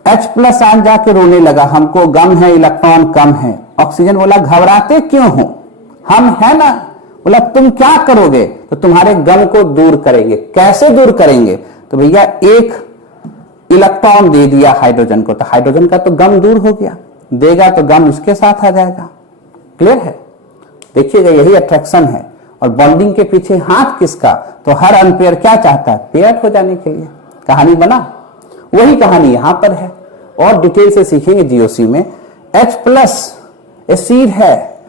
H+ आयन जाके रोने लगा, हमको गम है, इलेक्ट्रॉन कम है। ऑक्सीजन बोला घबराते क्यों हो, हम है ना। बोला तुम क्या करोगे, तो तुम्हारे गम को दूर करेंगे। कैसे दूर करेंगे, तो भैया एक इलेक्ट्रॉन दे दिया हाइड्रोजन को, तो हाइड्रोजन का तो गम दूर हो गया, देगा तो गम उसके साथ आ जाएगा। क्लियर है? देखिएगा यही अट्रैक्शन है। और बॉन्डिंग के पीछे हाथ किसका, तो हर अनपेयर क्या चाहता है, पेयर हो जाने के लिए। कहानी बना, वही कहानी यहां पर है, और डिटेल से सीखेंगे जीओसी में। H+ एसिड है,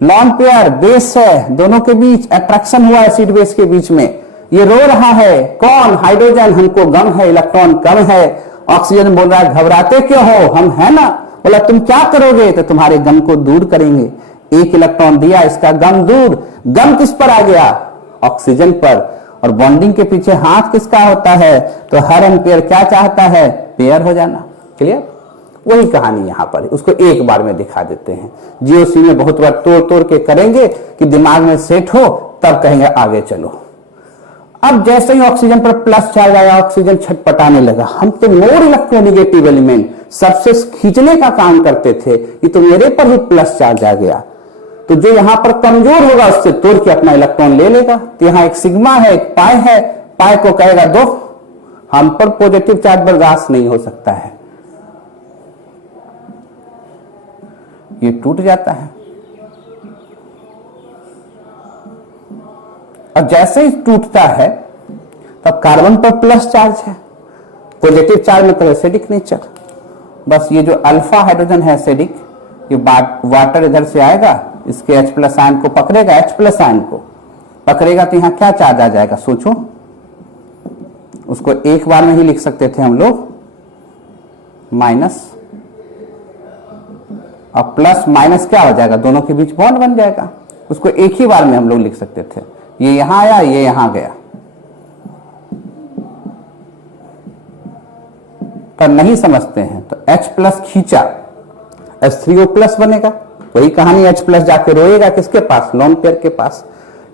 लॉन पेयर बेस है, दोनों के बीच अट्रैक्शन हुआ एसिड बेस के बीच में। ये रो रहा है, कौन, हाइड्रोजन, हमको गम है, इलेक्ट्रॉन कम है। ऑक्सीजन बोल रहा है घबराते क्यों हो, हम है ना। बोला तुम क्या करोगे, तो तुम्हारे गम को दूर करेंगे। एक इलेक्ट्रॉन दिया, इसका गम दूर। गम किस पर आ गया, ऑक्सीजन पर। और बॉन्डिंग के पीछे हाथ किसका होता है, तो हर अनपेयर क्या चाहता है, पेयर हो जाना। क्लियर? वही कहानी यहां पर, उसको एक बार में दिखा देते हैं। जीओसी में बहुत बार तोड़ तोड़ के करेंगे कि दिमाग में सेट हो, तब कहेंगे आगे चलो। अब जैसे ही ऑक्सीजन पर प्लस चार्ज आया, ऑक्सीजन छटपटाने लगा। हम तो मोर इलेक्ट्रोनिगेटिव एलिमेंट सबसे खींचने का काम करते थे, ये तो मेरे पर ही प्लस चार्ज आ गया। तो जो यहां पर कमजोर होगा उससे तोड़ के अपना इलेक्ट्रॉन ले लेगा। तो यहां एक सिग्मा है, एक पाई है, पाई को कहेगा दो, हम पर पॉजिटिव चार्ज बर्दाश्त नहीं हो सकता है, ये टूट जाता है। और जैसे ही टूटता है तब कार्बन पर प्लस चार्ज है, पॉजिटिव चार्ज मतलब एसिडिक नेचर। बस ये जो अल्फा हाइड्रोजन है एसिडिक, ये वाटर इधर से आएगा, इसके H+ आयन को पकड़ेगा, H+ आयन को पकड़ेगा तो यहां क्या चार्ज आ जाएगा, सोचो। उसको एक बार में ही लिख सकते थे हम लोग, माइनस, और प्लस माइनस क्या हो जाएगा, दोनों के बीच बॉन्ड बन जाएगा। उसको एक ही बार में हम लोग लिख सकते थे, ये यहां आया, ये यहां गया। पर नहीं समझते हैं तो H+ खींचा, H3O+ बनेगा। वही कहानी, H+ जाके रोएगा किसके पास, लोन पेयर के पास।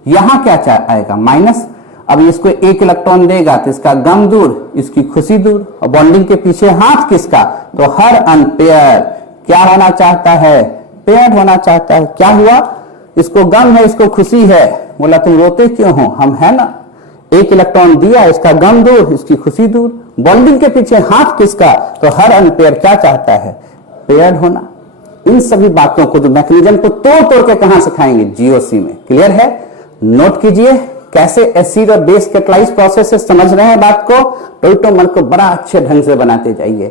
यहां क्या आएगा, माइनस। अब इसको एक इलेक्ट्रॉन देगा तो इसका गम दूर, इसकी खुशी दूर। और बॉन्डिंग के पीछे हाथ किसका, तो हर अनपेयर क्या होना चाहता है, पेयर होना चाहता है। क्या हुआ, इसको गम है, इसको खुशी है। बोला तुम रोते क्यों हो, हम है ना। एक इलेक्ट्रॉन दिया, इसका गम दूर, इसकी खुशी दूर। बॉन्डिंग के पीछे हाथ किसका, तो हर अनपेयर क्या चाहता है, पेयर होना। इन सभी बातों को, जो मैकेनिज्म को तोड़ तोड़ के कहां सिखाएंगे, जीओसी में। क्लियर है? नोट कीजिए कैसे एसिड और बेस कैटलाइज प्रोसेस से समझ रहे हैं बात को, टोइटोमर को बड़ा अच्छे ढंग से बनाते जाइए,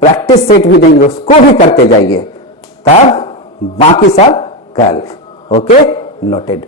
प्रैक्टिस सेट भी देंगे उसको भी करते जाइए, तब बाकी सब कल। Okay, noted.